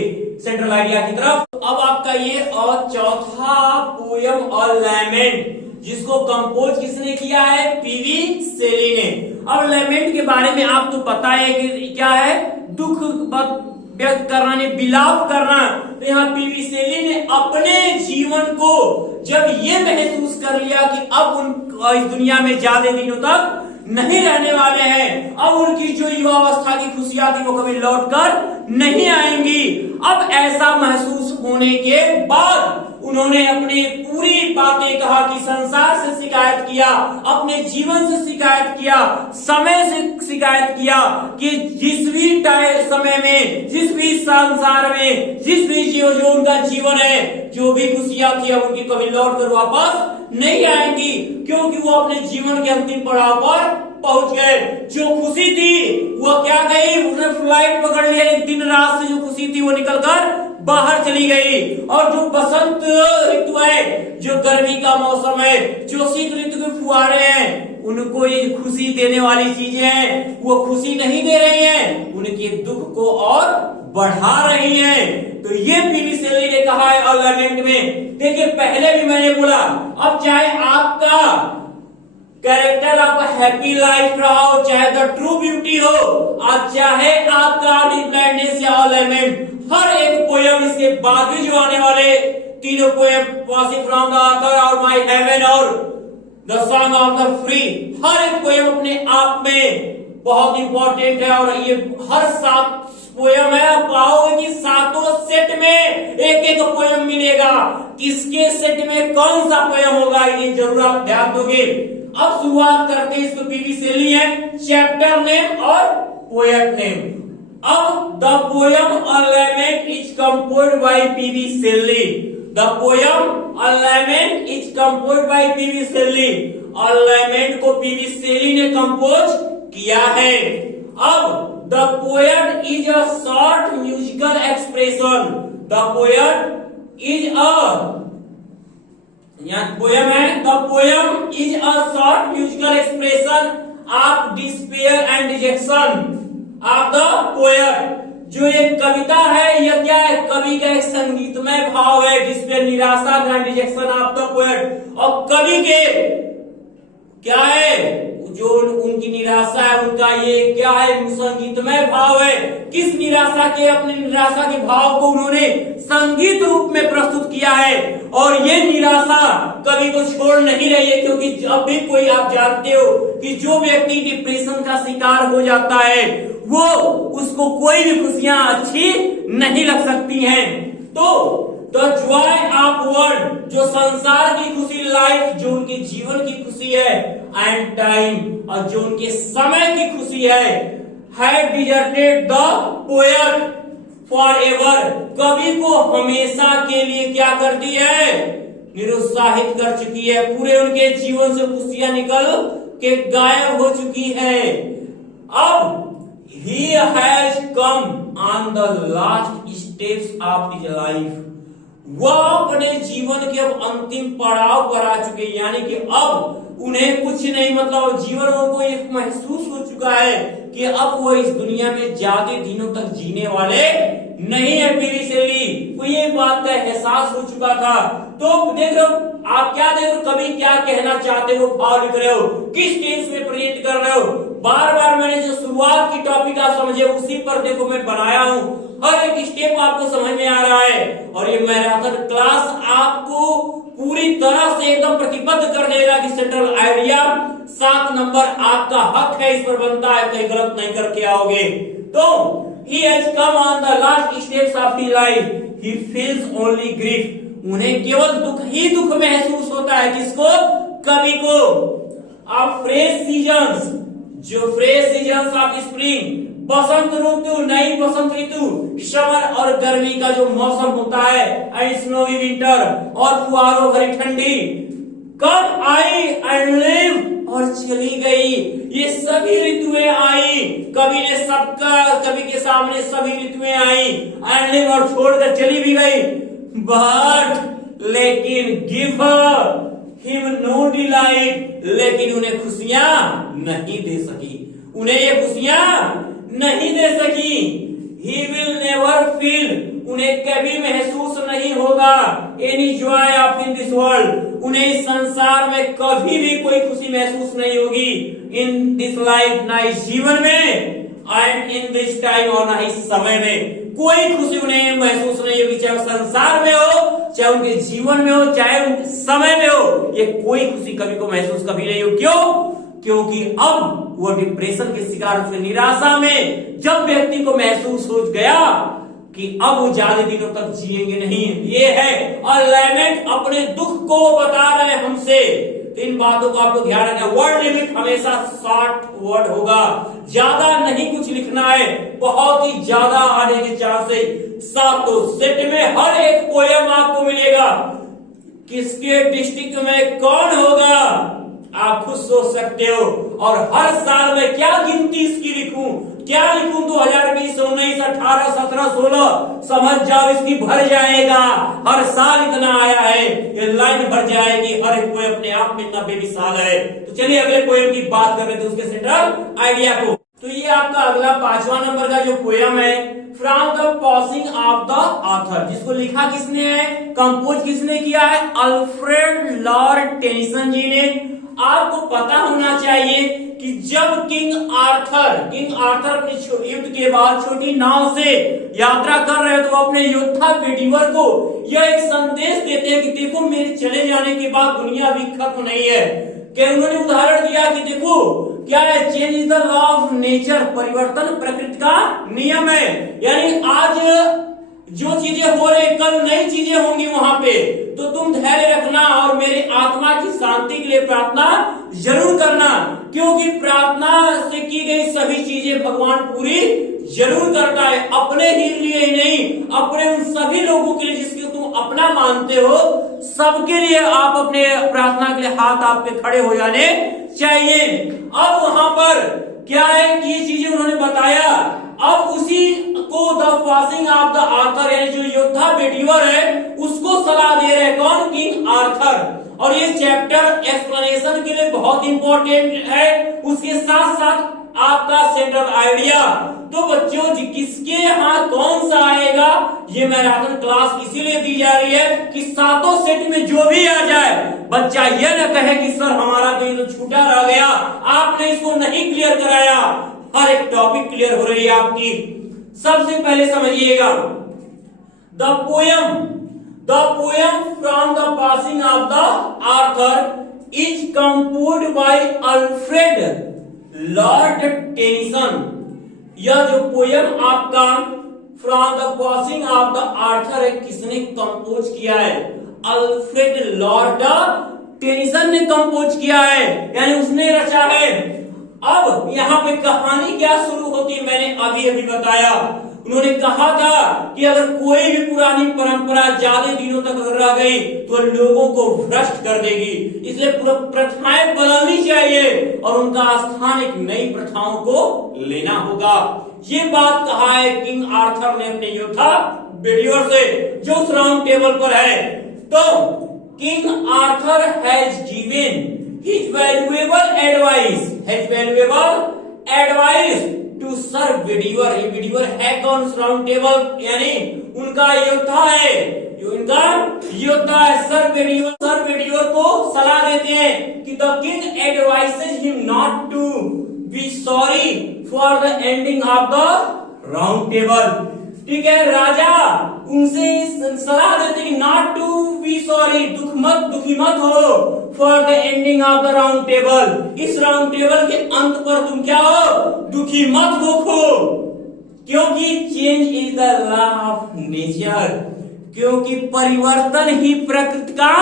सेंट्रल आइडिया की तरफ। अब आपका ये और चौथा पोयम और लैमेंट, जिसको कंपोज किसने किया है, पीवी शेली ने। अब लैमेंट के बारे में आपको पता है कि क्या है, दुख व्यक्त करना, ने विलाप करना। तो यहाँ पीवी शेली ने अपने जीवन को जब ये महसूस कर लिया कि अब उन इस दुनिया में ज्यादा दिनों तक नहीं रहने वाले हैं, अब उनकी जो युवावस्था की खुशियां थी वो कभी लौटकर नहीं आएंगी। अब ऐसा महसूस होने के बाद उन्होंने अपनी पूरी बातें कहा कि संसार से शिकायत किया, अपने जीवन से शिकायत किया, समय से शिकायत किया कि जिस भी समय में, जिस भी संसार में, जिस भी जो उनका जीवन है, जो भी खुशियां थी अब उनकी कभी लौट कर वापस नहीं आएंगी, क्योंकि वो अपने जीवन के अंतिम पड़ाव पर पहुंच गए। जो खुशी थी वो क्या गई, उसने फ्लाइट पकड़ लिया, दिन रात से जो खुशी थी वो निकलकर बाहर चली गई। और जो बसंत ऋतु है, जो गर्मी का मौसम है, जो शीत ऋतु के फुहारे हैं, उनको ये खुशी देने वाली चीजें हैं वो खुशी नहीं दे रही हैं, उनके दुख को और बढ़ा रही हैं। तो ये पीवी शेली ने कहा है ऑर्नामेंट में। देखिए पहले भी मैंने बोला, अब चाहे आपका कैरेक्टर आपका हैप्पी लाइफ रहा हो, चाहे द ट्रू ब्यूटी हो, और चाहे आपका ब्लाइंडनेस या ऑर्नामेंट, हर एक पोयम इसके बाद भी जो आने वाले तीनों poem, passing from the author और माय हेवन और the song of the free, हर एक पोयम अपने आप में बहुत इंपॉर्टेंट है। और ये हर 7 पोयम है, आप पाओगे कि 7 सेट में एक एक पोयम मिलेगा। किसके सेट में कौन सा पोयम होगा ये जरूर आप ध्यान दोगे। अब शुरुआत करते हैं, इसको पीवी शेली है, चैप्टर नेम और पोएट नेम। अब the poem lament is composed by P V Shelley. The poem lament is composed by P V Shelley. और लैमेंट को पीवी शेली ने कंपोज किया है। अब the poet is a short musical expression. The poet is poem है, the poem is a short musical expression of despair and rejection of the poet. जो एक कविता है, यह क्या है, कवि का एक संगीतमय भाव है, डिस्पेयर निराशा and rejection of the poet. और कवि के क्या है, जो उनकी निराशा है, उनका ये क्या है, संगीतमय भाव है। किस निराशा के, अपने निराशा के भाव को उन्होंने संगीत रूप में प्रस्तुत किया है। और ये निराशा कवि को छोड़ नहीं रही है, क्योंकि जब भी कोई, आप जानते हो कि जो व्यक्ति डिप्रेशन का शिकार हो जाता है वो उसको कोई भी खुशियां अच्छी नहीं लग सकती हैं। तो द जॉय ऑफ वर्ल्ड, जो संसार की खुशी, लाइफ जो उनके जीवन की खुशी है, एंड टाइम, और जो उनके समय की खुशी है, had deserted the poet for ever, कवि को हमेशा के लिए क्या कर दी है, निरुत्साहित कर चुकी है। पूरे उनके जीवन से खुशियां निकल के गायब हो चुकी है। अब he has come on the last steps of his life, वह अपने जीवन के अब अंतिम पड़ाव पर आ चुके, यानी कि अब उन्हें कुछ नहीं, मतलब जीवन को ये महसूस हो चुका है कि अब वो इस दुनिया में ज्यादा दिनों तक जीने वाले नहीं है। पीवी शेली को ये बात का एहसास हो चुका था। तो देखो आप क्या देख रहे हो, कभी क्या कहना चाहते हो, भाव लिख रहे हो, किस टेंस में प्रेजेंट कर रहे हो। बार बार मैंने जो शुरुआत की टॉपिक आप समझे उसी पर देखो मैं बनाया हूं, हर एक स्टेप आपको समझ में आ रहा है। और ये मैराथन क्लास आपको पूरी तरह से एकदम प्रतिबद्ध कर देगा कि सेंट्रल आइडिया 7 नंबर आपका हक है, इस पर बनता है, कहीं गलत नहीं करके आओगे। तो he has come on the last steps of his life, he feels only grief, उन्हें केवल दुख ही दुख महसूस होता है। किसको? कवि को। अब फ्रेश सीजन्स, जो फ्रेश सीजन्स ऑफ स्प्रिंग, बसंत ऋतु, नई बसंत ऋतु, समर और गर्मी का जो मौसम होता है, एंड स्नोवी विंटर, और फुहारों भरी ठंडी, कब आई एंड लिव, और चली गई। ये सभी ऋतुएं आई, कवि ने सबका, कवि के सामने सभी ऋतुएं आई, एंड लिव, और छोड़कर चली भी गई। बट लेकिन गिव हिम नो डिलाइट, लेकिन उन्हें खुशियां नहीं दे सकी, उन्हें ये खुशियां नहीं दे सकी। ही विल नेवर फील, उन्हें कभी महसूस नहीं होगा any Joy of in this world, उन्हें इस संसार में कभी भी कोई खुशी महसूस नहीं होगी। इन दिस लाइफ, ना इस जीवन में, एंड इन दिस टाइम, और ना इस समय में कोई खुशी उन्हें महसूस नहीं होगी, चाहे संसार में हो, चाहे उनके जीवन में हो, चाहे उनके समय में हो, ये कोई खुशी कभी को महसूस कभी नहीं हो। क्यों? क्योंकि अब वो डिप्रेशन के शिकार, उसके निराशा में जब व्यक्ति को महसूस हो गया कि अब वो ज्यादा दिनों तक जिएंगे नहीं, ये है और लैमेंट, अपने दुख को बता रहे हैं हमसे। इन बातों को आपको ध्यान रखना। वर्ड लिमिट हमेशा 60 वर्ड होगा, ज्यादा नहीं कुछ लिखना है, बहुत ही ज्यादा आने के चांसेस। 7 सेट में हर एक पोयम आपको मिलेगा। किसके डिस्ट्रिक्ट में कौन होगा आप खुद सोच सकते हो। और हर साल में क्या गिनती इसकी लिखूं, क्या लिखूं, 2020, 19, 18, 17, 16, समझ जाओ इसकी भर जाएगा। हर साल इतना आया है, ये लाइन भर जाएगी। हर एक पोएम अपने आप में इतना बेमिसाल है। तो चलिए अगले पोएम की बात कर रहे थे, उसके सेंट्रल आइडिया को। तो ये आपका अगला 5वां नंबर का जो पोएम है, from the passing of the author, जिसको लिखा किसने है, कंपोज किसने किया है, अल्फ्रेड लॉर्ड टेनिसन जी ने। आपको पता होना चाहिए कि जब किंग आर्थर अपने युद्ध के बाद छोटी नाव से यात्रा कर रहे हैं, तो अपने योद्धा बेडीवर को यह एक संदेश देते हैं कि देखो मेरे चले जाने के बाद दुनिया भी खत्म नहीं है। कि उन्होंने उदाहरण दिया कि देखो क्या है, change is the law of nature, परिवर्तन प्रकृति का नियम है। यानी आज जो चीजें हो रही, कल नई चीजें होंगी वहां पे, तो तुम धैर्य रखना और मेरे आत्मा की शांति के लिए प्रार्थना जरूर करना, क्योंकि प्रार्थना से की गई सभी चीजें भगवान पूरी जरूर करता है। अपने ही लिए ही नहीं, अपने उन सभी लोगों के लिए जिसको तुम अपना मानते हो, सबके लिए आप अपने प्रार्थना के लिए हाथ आपके खड़े हो जाने चाहिए। अब वहां पर क्या है कि ये चीजें उन्होंने बताया। अब उसी को the passing of the Arthur, यानी जो योद्धा बेडीवर है उसको सलाह दे रहे हैं। कौन? King Arthur. और ये चैप्टर एक्सप्लेनेशन के लिए बहुत इंपॉर्टेंट है, उसके साथ साथ आपका सेंट्रल आइडिया। तो बच्चों किसके यहाँ कौन सा आएगा, ये मैराथन क्लास इसीलिए दी जा रही है कि 7 सेट में जो भी आ जाए, बच्चा ये न कहे कि सर हमारा तो ये तो छूटा रह गया, आपने इसको नहीं क्लियर कराया। हर एक टॉपिक क्लियर हो रही है आपकी। सबसे पहले समझिएगा, the poem from the passing of the Arthur is composed bye Alfred Lord Tennyson. यह जो पोयम आपका from the passing of the Arthur है, किसने कंपोज किया है? अल्फ्रेड लॉर्ड टेनिसन ने कंपोज किया है, यानी उसने रचा है। अब यहाँ पे कहानी क्या शुरू होती है, मैंने अभी अभी बताया। उन्होंने कहा था कि अगर कोई भी पुरानी परंपरा ज्यादा दिनों तक अगर रह गई तो लोगों को भ्रष्ट कर देगी, इसलिए पूरा प्रथाएं बदलनी चाहिए और उनका स्थान एक नई प्रथाओं को लेना होगा। ये बात कहा है किंग आर्थर ने अपने योद्धा बेडीवर से, जो उस राउंड टेबल पर है। तो king Arthur has given his valuable advice to Sir Bedivere। ये बेडीवर है कौन? राउंड टेबल, यानी उनका योद्धा है। इनका ये होता है सर बेडियोर को सलाह देते हैं कि the king advises him not to be sorry for the ending of the round table. ठीक है, राजा उनसे सलाह देते कि नॉट टू बी सॉरी, दुखी मत हो for the ending of the round table, इस राउंड टेबल के अंत पर तुम क्या हो, दुखी मत हो, क्योंकि change is the law of nature, क्योंकि परिवर्तन ही प्रकृति का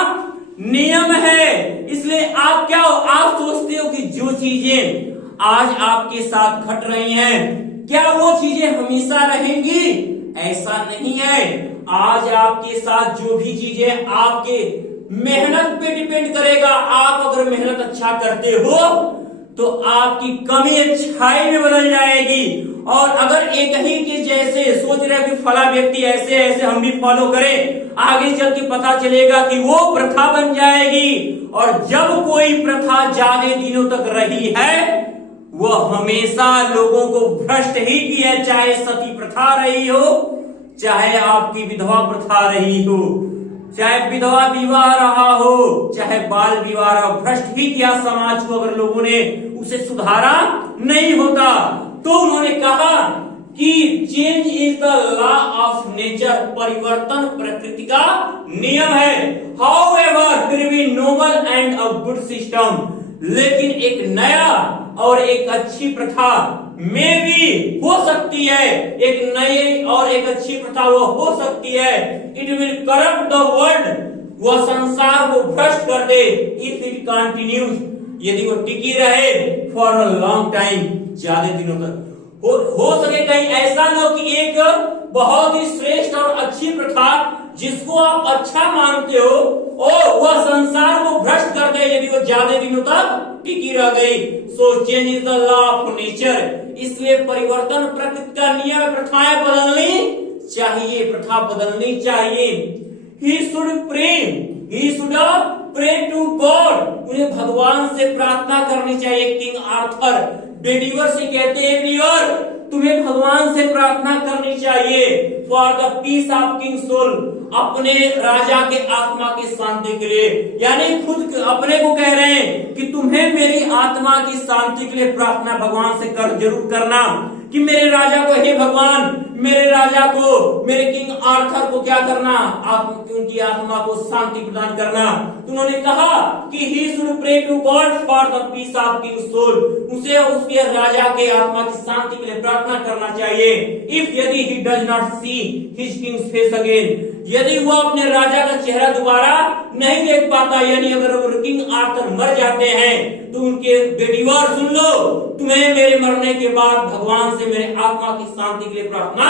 नियम है। इसलिए आप क्या हो, आप सोचते हो कि जो चीजें आज आपके साथ घट रही हैं क्या वो चीजें हमेशा रहेंगी? ऐसा नहीं है। आज आपके साथ जो भी चीजें आपके मेहनत पे डिपेंड करेगा। आप अगर मेहनत अच्छा करते हो तो आपकी कमी अच्छाई में बदल जाएगी। और अगर एक ही के जैसे सोच रहे कि फला व्यक्ति ऐसे ऐसे हम भी फॉलो करें, आगे चल के पता चलेगा कि वो प्रथा बन जाएगी। और जब कोई प्रथा ज्यादा दिनों तक रही है वो हमेशा लोगों को भ्रष्ट ही किया, चाहे सती प्रथा रही हो, चाहे आपकी विधवा प्रथा रही हो, चाहे विधवा विवाह रहा हो, चाहे बाल विवाह रहा, भ्रष्ट ही किया समाज को अगर लोगों ने उसे सुधारा नहीं होता। तो उन्होंने कहा कि change is the law of nature, परिवर्तन प्रकृति का नियम है। हाउएवर फिर भी noble and a good system, लेकिन एक नया और एक अच्छी प्रथा में भी हो सकती है, एक नई और एक अच्छी प्रथा वो हो सकती है। It will corrupt the world, वह संसार को भ्रष्ट कर दे। इफ इट कंटिन्यूज, यदि वो टिकी रहे फॉर अ लॉन्ग टाइम, ज्यादा दिनों तक। हो सके कहीं ऐसा न हो कि एक बहुत ही श्रेष्ठ और अच्छी प्रथा जिसको आप अच्छा मानते हो और वह संसार को भ्रष्ट कर दे यदि वो ज्यादा दिनों तक टिकी रह गई। So change is the law of nature, इसलिए परिवर्तन प्रकृति का नियम है। प्रथाएं बदलनी चाहिए, प्रथा बदलनी चाहिए। He should pray to God, उन्हें भगवान से प्रार्थना करनी चाहिए। किंग आर्थर बेडिवर से कहते हैं, बेडिवर तुम्हें भगवान से प्रार्थना करनी चाहिए for the peace of king soul, अपने राजा के आत्मा की शांति के लिए। यानी खुद अपने को कह रहे हैं कि तुम्हें मेरी आत्मा की शांति के लिए प्रार्थना भगवान से जरूर करना कि मेरे राजा को, हे भगवान मेरे राजा को, मेरे किंग आर्थर को क्या करना, उनकी आत्मा को शांति प्रदान करना। उन्होंने कहा कि he should pray to God for the peace of king soul, उसे उसके राजा के आत्मा की शांति के लिए प्रार्थना करना चाहिए। इफ यदि he does not see his Kings face again, यदि वो अपने राजा का चेहरा दोबारा नहीं देख पाता, यानी अगर वो किंग आर्थर मर जाते हैं तो उनके बेडिवर सुन लो, तुम्हें मेरे मरने के बाद भगवान से मेरे आत्मा की शांति के लिए प्रार्थना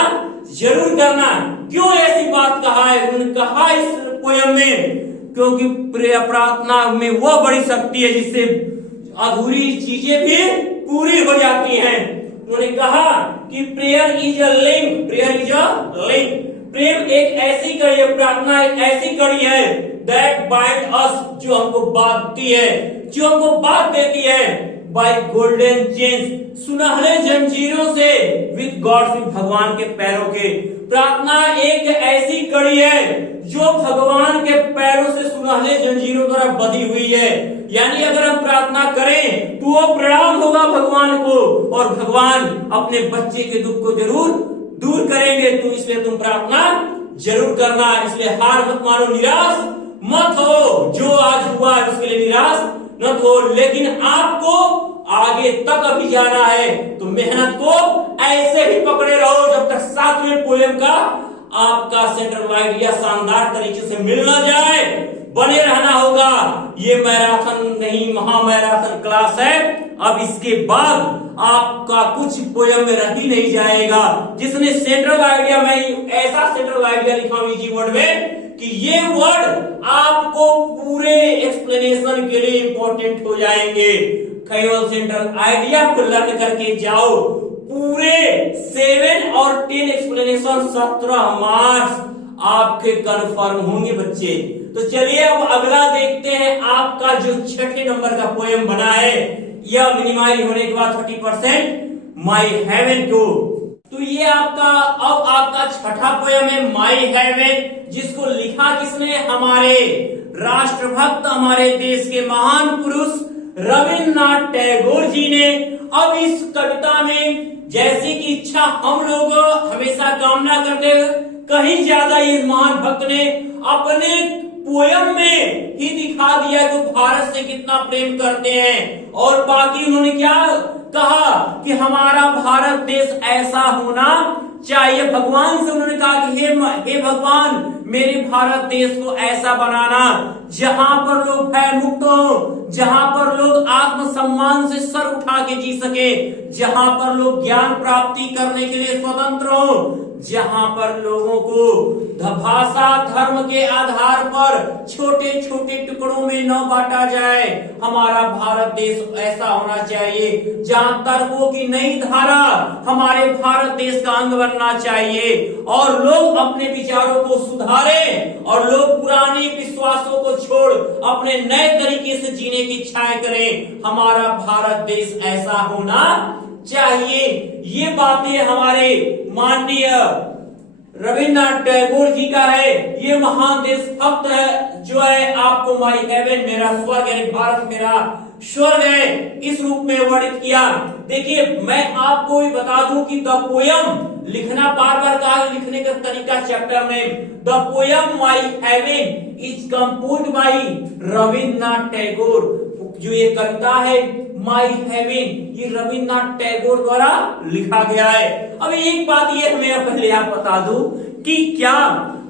जरूर करना। क्यों ऐसी बात कहा है? उन्होंने कहा इस पोयम में क्योंकि प्रार्थना में वो बड़ी शक्ति है जिससे अधूरी चीजें भी पूरी हो जाती हैं। उन्होंने कहा कि prayer is a link, prayer is a link, प्रेम एक ऐसी कड़ी है, प्रार्थना एक ऐसी कड़ी है दैट बाइंड अस, जो हमको बांधती है, जो हमको बांध देती है बाय गोल्डन चेन्स, सुनहरे जंजीरों से, विद गॉड, भगवान के पैरों के। प्रार्थना एक ऐसी कड़ी है जो भगवान के पैरों से सुनहरे जंजीरों द्वारा बंधी हुई है। यानी अगर हम प्रार्थना करें तो वो प्रणाम होगा भगवान को और भगवान अपने बच्चे के दुख को जरूर दूर करेंगे। तो इसलिए तुम प्रार्थना जरूर करना। इसलिए हार मत मानो, निराश मत हो, जो आज हुआ उसके लिए निराश न हो, लेकिन आपको आगे तक अभी जाना है तो मेहनत को ऐसे ही पकड़े रहो जब तक 7वें पोएम का आपका सेंट्रल आइडिया शानदार तरीके से मिल न जाए। बने रहना होगा। ये मैराथन नहीं, महामैराथन क्लास है। अब इसके बाद आपका कुछ पोयम में रह ही नहीं जाएगा। जिसने सेंट्रल आइडिया, मैं ऐसा सेंट्रल आइडिया लिखा हूं इजी वर्ड में कि ये वर्ड आपको पूरे एक्सप्लेनेशन के लिए इंपॉर्टेंट हो जाएंगे। केवल सेंट्रल आइडिया को लर्न करके जाओ। पूरे 7 और 10 एक्सप्लेनेशन 17 मार्क्स आपके कंफर्म होंगे बच्चे। तो चलिए अब अगला देखते हैं। आपका जो 6ठे नंबर का पोएम बना है, यह मिनिमाइज होने के बाद 30% माई हेवन टू। तो ये आपका छठा पोयम है माई हेवन, जिसको लिखा किसने? हमारे राष्ट्रभक्त, हमारे देश के महान पुरुष रविन्द्रनाथ टैगोर जी ने। अब इस कविता में जैसे कि इच्छा हम लोग हमेशा कामना करते, कहीं ज्यादा इस महान भक्त ने अपने पोयम में ही दिखा दिया कि भारत से कितना प्रेम करते हैं। और बाकी उन्होंने क्या कहा कि हमारा भारत देश ऐसा होना चाहिए। भगवान से उन्होंने कहा कि हे भगवान, मेरे भारत देश को ऐसा बनाना जहां पर लोग भय मुक्त हो, जहां पर लोग आत्मसम्मान से सर उठा के जी सके, जहां पर लोग ज्ञान प्राप्ति करने के लिए स्वतंत्र हो, जहां पर लोगों को भाषा धर्म के आधार पर छोटे छोटे टुकड़ों में न बांटा जाए। हमारा भारत देश ऐसा होना चाहिए जहां तर्कों की नई धारा हमारे भारत देश का अंग बनना चाहिए, और लोग अपने विचारों को सुधारें और लोग पुराने विश्वासों को छोड़ अपने नए तरीके से जीने की इच्छाएं करें। हमारा भारत देश ऐसा होना चाहिए। ये बातें हमारे माननीय रविन्द्रनाथ टैगोर जी का है। ये महान देशभक्त है जो है आपको माई हेवन, मेरा स्वर्ग है, भारत मेरा स्वर्ग है, इस रूप में वर्णित किया। देखिए, मैं आपको भी बता दूं कि द पोयम लिखना, बार बार कहा लिखने का तरीका चैप्टर में, the poem my heaven is composed by Rabindranath Tagore. जो ये कविता है माई हेवन, ये रविन्द्रनाथ टैगोर द्वारा लिखा गया है। अब एक बात ये हमें पहले आप बता दूं कि क्या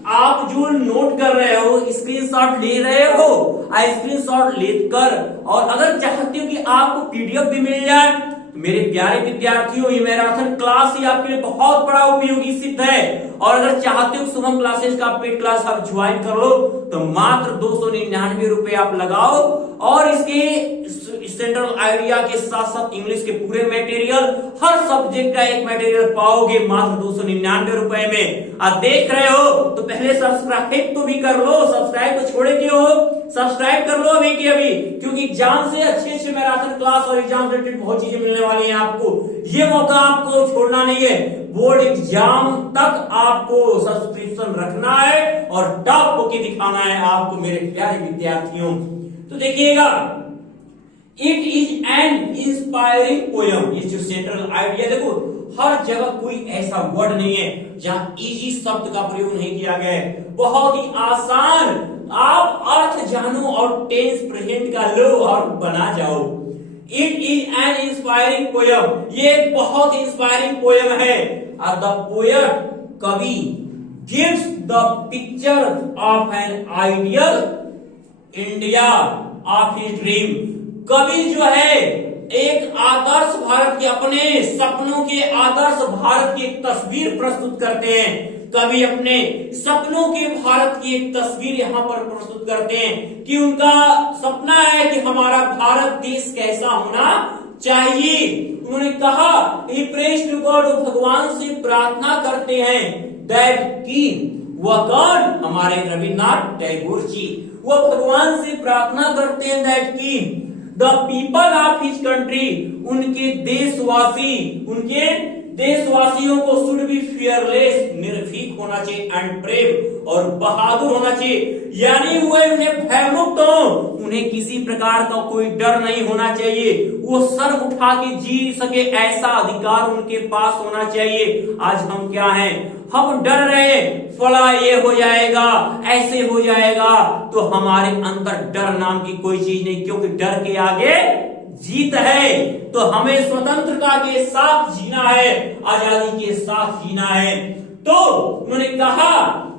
आप जो नोट कर रहे हो, स्क्रीनशॉट ले रहे हो, स्क्रीनशॉट लेकर, और अगर चाहते हो कि आपको पीडीएफ भी मिल जाए, मेरे प्यारे विद्यार्थियों, ये मैराथन क्लास ही आपके लिए बहुत बड़ा उपयोगी सिद्ध है। और अगर चाहते हो शुभम क्लासेस का पेड क्लास आप ज्वाइन कर लो, तो मात्र 299 रुपए आप लगाओ, और इसके सेंट्रल आइडिया के साथ साथ इंग्लिश के पूरे मटेरियल, हर सब्जेक्ट का एक मटेरियल पाओगे मात्र 299 रुपए में। आप देख रहे हो तो पहले सब्सक्राइब तो भी कर लो, सब्सक्राइब तो छोड़े क्यों हो? सब्सक्राइब कर लो अभी के अभी, क्योंकि एग्जाम से अच्छे मैराथन क्लास और एग्जाम रिलेटेड बहुत चीजें मिलने वाली हैं आपको। ये मौका आपको छोड़ना नहीं है। बोर्ड एग्जाम तक आपको सब्सक्रिप्शन रखना है और टॉप होके दिखाना है आपको, मेरे प्यारे विद्यार्थियों। तो देखिएगा, it is an inspiring poem, ये जो सेंट्रल आइडिया, देखो हर जगह कोई ऐसा वर्ड नहीं है जहां इजी शब्द का प्रयोग नहीं किया गया है। बहुत ही आसान, आप अर्थ जानो और टेंस प्रेजेंट का लो और बना जाओ। It is an inspiring poem, ये बहुत इंस्पायरिंग पोयम है। द पोएट, कवि, gives the picture of an ideal India of his dream. कवि जो है एक आदर्श भारत के, अपने सपनों के आदर्श भारत की एक तस्वीर प्रस्तुत करते हैं। कवि अपने सपनों के भारत की एक तस्वीर यहाँ पर प्रस्तुत करते हैं कि उनका सपना है कि हमारा भारत देश कैसा होना चाहिए। उन्होंने कहा, ही प्रेज टू गॉड, भगवान से प्रार्थना करते हैं, दैट की, वह कौन? हमारे रविन्द्रनाथ टैगोर जी। वह भगवान से प्रार्थना करते हैं दैट की the people of his country, उनके देशवासियों को शुड बी फियरलेस, निर्भीक होना चाहिए, एंड ब्रेव, और बहादुर होना चाहिए। यानी वो उन्हें भयमुक्त हो, उन्हें किसी प्रकार का कोई डर नहीं होना चाहिए, वो सर उठा के जी सके, ऐसा अधिकार उनके पास होना चाहिए। आज हम क्या हैं? हम डर रहे, फला ये हो जाएगा, ऐसे हो जाएगा, तो हमारे अंदर डर नाम की कोई चीज नहीं, क्योंकि डर के आगे जीत है। तो हमें स्वतंत्रता के साथ जीना है, आजादी के साथ जीना है। तो उन्होंने कहा,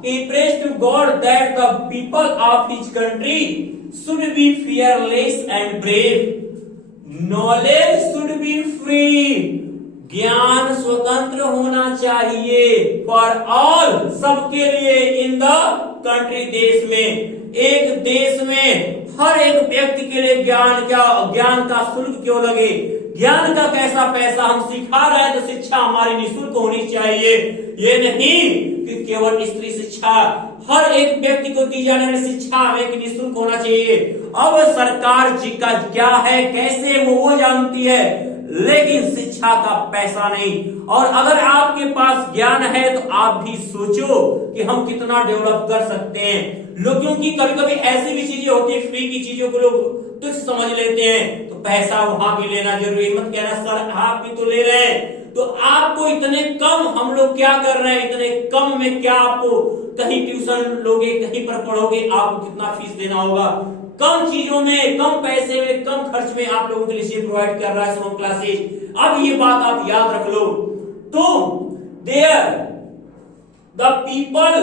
he prays to God that the people of his country should be fearless and brave, knowledge should be free, ज्ञान स्वतंत्र होना चाहिए, फॉर ऑल, सबके लिए, इन द कंट्री, देश में, एक देश में हर एक व्यक्ति के लिए ज्ञान का शुल्क क्यों लगे? ज्ञान का कैसा पैसा? हम सिखा रहे हैं तो शिक्षा हमारी निःशुल्क होनी चाहिए। ये नहीं कि केवल स्त्री शिक्षा, हर एक व्यक्ति को दी जाने वाली शिक्षा हमें निःशुल्क होना चाहिए। अब सरकार जी का क्या है, कैसे वो जानती है। लेकिन शिक्षा का पैसा नहीं। और अगर आपके पास ज्ञान है तो आप भी सोचो कि हम कितना डेवलप कर सकते हैं। लोग क्योंकि कभी कभी ऐसी भी चीजें होती है, फ्री की चीजों को लोग तुच्छ समझ लेते हैं, तो पैसा वहां भी लेना जरूरी, मत कहना सर आप भी तो ले रहे हैं, तो आपको इतने कम हम लोग क्या कर रहे हैं, इतने कम में क्या आपको कहीं ट्यूशन लोगे, कहीं पर पढ़ोगे, आपको कितना फीस देना होगा। कम चीजों में, कम पैसे में, कम खर्च में आप लोगों के लिए प्रोवाइड कर रहा है सोम क्लासेस। अब ये बात आप याद रख लो। तो there the people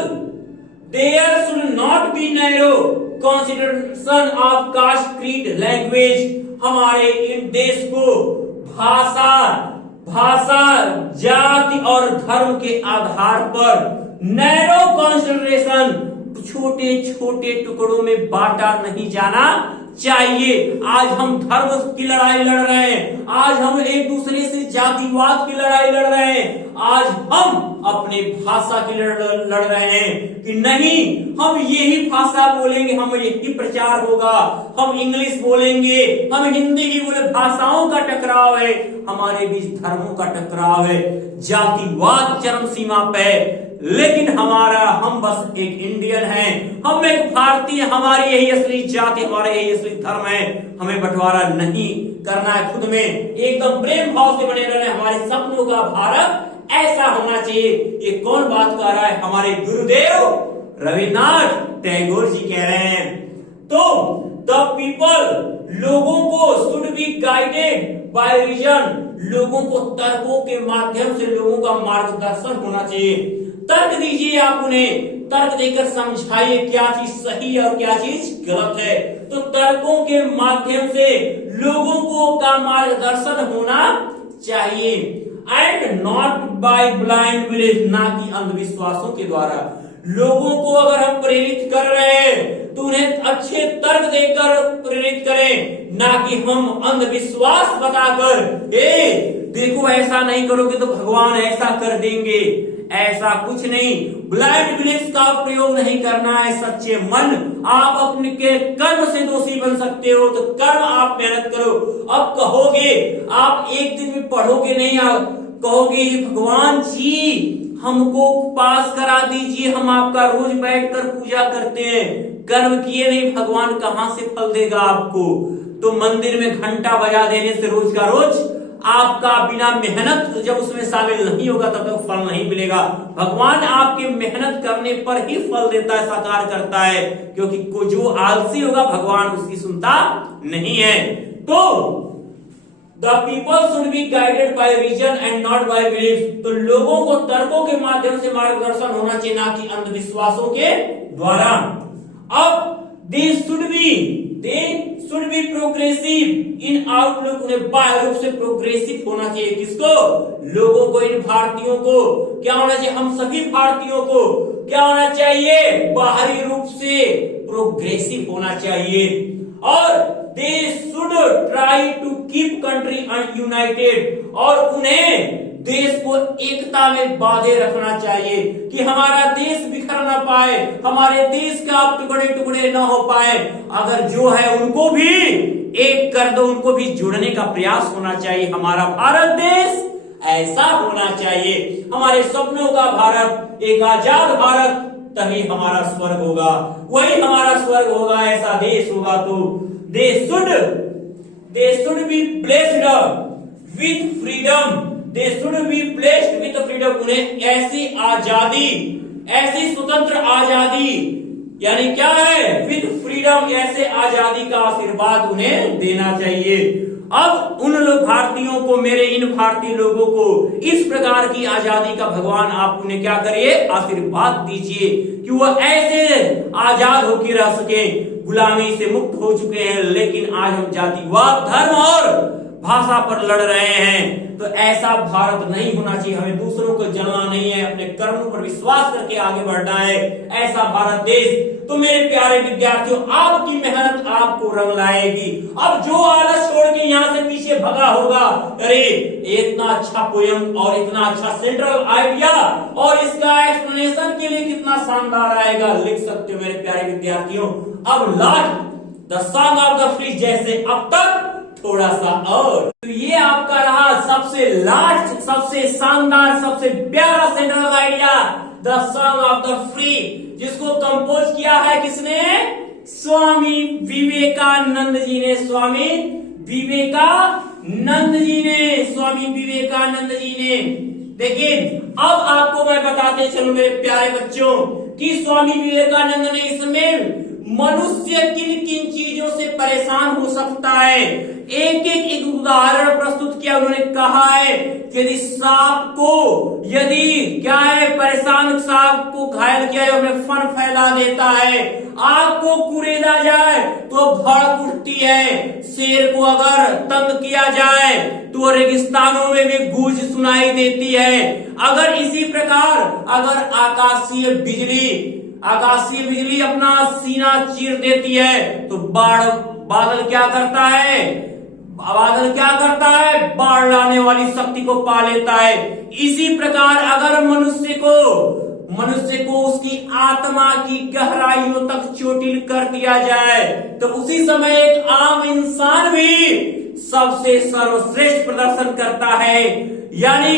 there should not be narrow consideration of caste, creed, language. हमारे इन देश को भाषा, जाति और धर्म के आधार पर नैरो कंसिडरेशन, छोटे छोटे टुकड़ों में बांटा नहीं जाना चाहिए। आज हम धर्म की लड़ाई लड़ रहे हैं, आज हम एक दूसरे से जातिवाद की लड़ाई लड़ रहे हैं, आज हम अपने भाषा की लड़ रहे हैं कि नहीं हम यही भाषा बोलेंगे, हम यही प्रचार होगा, हम इंग्लिश बोलेंगे, हम हिंदी ही बोले। भाषाओं का टकराव है, हमारे बीच धर्मों का टकराव है, जातिवाद चरम सीमा पे। लेकिन हम बस एक इंडियन हैं, हम एक भारतीय, हमारी यही असली जाति, हमारा यही असली धर्म है। हमें बंटवारा नहीं करना है, खुद में एकदम प्रेम भाव से बने रहना है। हमारे सपनों का भारत ऐसा होना चाहिए। ये कौन बात कर रहा है? हमारे गुरुदेव रविन्द्रनाथ टैगोर जी कह रहे हैं। तो द पीपल, लोगों को should be guided by reason, लोगों को तर्कों के माध्यम से लोगों का मार्गदर्शन होना चाहिए। तर्क दीजिए, आप उन्हें तर्क देकर समझाइए क्या चीज सही है और क्या चीज गलत है। तो तर्कों के माध्यम से लोगों को का मार्गदर्शन होना चाहिए। And not by blind belief, ना कि अंधविश्वासों के द्वारा। लोगों को अगर हम प्रेरित कर रहे हैं तो उन्हें अच्छे तर्क देकर प्रेरित करें, ना कि हम अंधविश्वास बताकर देखो ऐसा नहीं करोगे तो भगवान ऐसा कर देंगे, ऐसा कुछ नहीं। ब्लाइंड बिलीफ का प्रयोग नहीं करना है। सच्चे मन, आप अपने के कर्म से दोषी बन सकते हो तो कर्म आप मेहनत करो। अब कहोगे, आप एक दिन में पढ़ोगे नहीं, आप कहोगे भगवान जी हमको पास करा दीजिए, हम आपका रोज बैठकर पूजा करते हैं, कर्म किए नहीं, भगवान कहां से फल देगा आपको? तो मंदिर में घंटा बजा देने से रोज का रोज आपका बिना मेहनत जब उसमें शामिल नहीं होगा तब तक फल नहीं मिलेगा। भगवान आपके मेहनत करने पर ही फल देता है, साकार करता है, क्योंकि जो आलसी होगा भगवान उसकी सुनता नहीं है। तो the people should be guided by reason and not by belief, तो लोगों को तर्कों के माध्यम से मार्गदर्शन होना चाहिए, ना कि अंधविश्वासों के द्वारा। अब they should be progressive in outlook, उन्हें बाह्य रूप से प्रोग्रेसिव होना चाहिए। किसको? लोगों को, इन भारतीयों को क्या होना चाहिए? हम सभी भारतीयों को क्या होना चाहिए? बाहरी रूप से प्रोग्रेसिव होना चाहिए। और they should try to keep country united, और उन्हें देश को एकता में बांधे रखना चाहिए कि हमारा देश बिखर ना पाए, हमारे देश का टुकड़े टुकड़े ना हो पाए। अगर जो है उनको भी एक कर दो, उनको भी जुड़ने का प्रयास होना चाहिए। हमारा भारत देश ऐसा होना चाहिए, हमारे सपनों का भारत, एक आजाद भारत, तभी हमारा स्वर्ग होगा, वही हमारा स्वर्ग होगा। ऐसा देश होगा तो they should be blessed with freedom, they should be blessed with freedom, उन्हें ऐसी आजादी, ऐसी स्वतंत्र आजादी, यानी क्या है? विथ फ्रीडम, ऐसे आजादी का आशीर्वाद उन्हें देना चाहिए। अब उन लोग भारतीयों को, मेरे इन भारतीय लोगों को इस प्रकार की आजादी का भगवान आप उन्हें क्या करिए? आशीर्वाद दीजिए कि वह ऐसे आजाद होकर रह सके, गुलामी से मुक्त हो चुके हैं, लेकिन आज हम जातिवाद, धर्म और भाषा पर लड़ रहे हैं। तो ऐसा भारत नहीं होना चाहिए। हमें दूसरों को जलना नहीं है, अपने कर्मों पर विश्वास करके आगे बढ़ना है, ऐसा भारत देश। तो मेरे प्यारे विद्यार्थियों, आपकी मेहनत आपको रंग लाएगी। अब जो आलस छोड़ के यहाँ से पीछे भगा होगा, अरे इतना अच्छा पोयम और इतना अच्छा सेंट्रल आइडिया और इसका एक्सप्लेनेशन के लिए कितना शानदार आएगा, लिख सकते हो मेरे प्यारे विद्यार्थियों। अब last the song of the free, जैसे अब तक थोड़ा सा और। तो ये आपका रहा सबसे लास्ट, सबसे शानदार, सबसे प्यारा central idea, the song of the free, जिसको कंपोज किया है किसने? स्वामी विवेकानंद जी ने। स्वामी विवेकानंद जी ने, स्वामी विवेकानंद जी ने। देखिए अब आपको मैं बताते चलूं मेरे प्यारे बच्चों कि स्वामी विवेकानंद ने इसमें मनुष्य किन किन चीजों से परेशान हो सकता है एक उदाहरण प्रस्तुत किया। उन्होंने कहा है कि यदि सांप को, यदि क्या है, परेशान सांप को घायल किया है, अपने फन फैला देता है, आग को कुरेदा जाए तो भड़क उठती है, शेर को अगर तंग किया जाए तो रेगिस्तानों में भी गूंज सुनाई देती है। अगर इसी प्रकार अगर आकाशीय बिजली अपना सीना चीर देती है तो बादल क्या करता है? बाढ़ लाने वाली शक्ति को पा लेता है। इसी प्रकार अगर मनुष्य को उसकी आत्मा की गहराइयों तक चोटिल कर दिया जाए तो उसी समय एक आम इंसान भी सबसे सर्वश्रेष्ठ प्रदर्शन करता है। यानी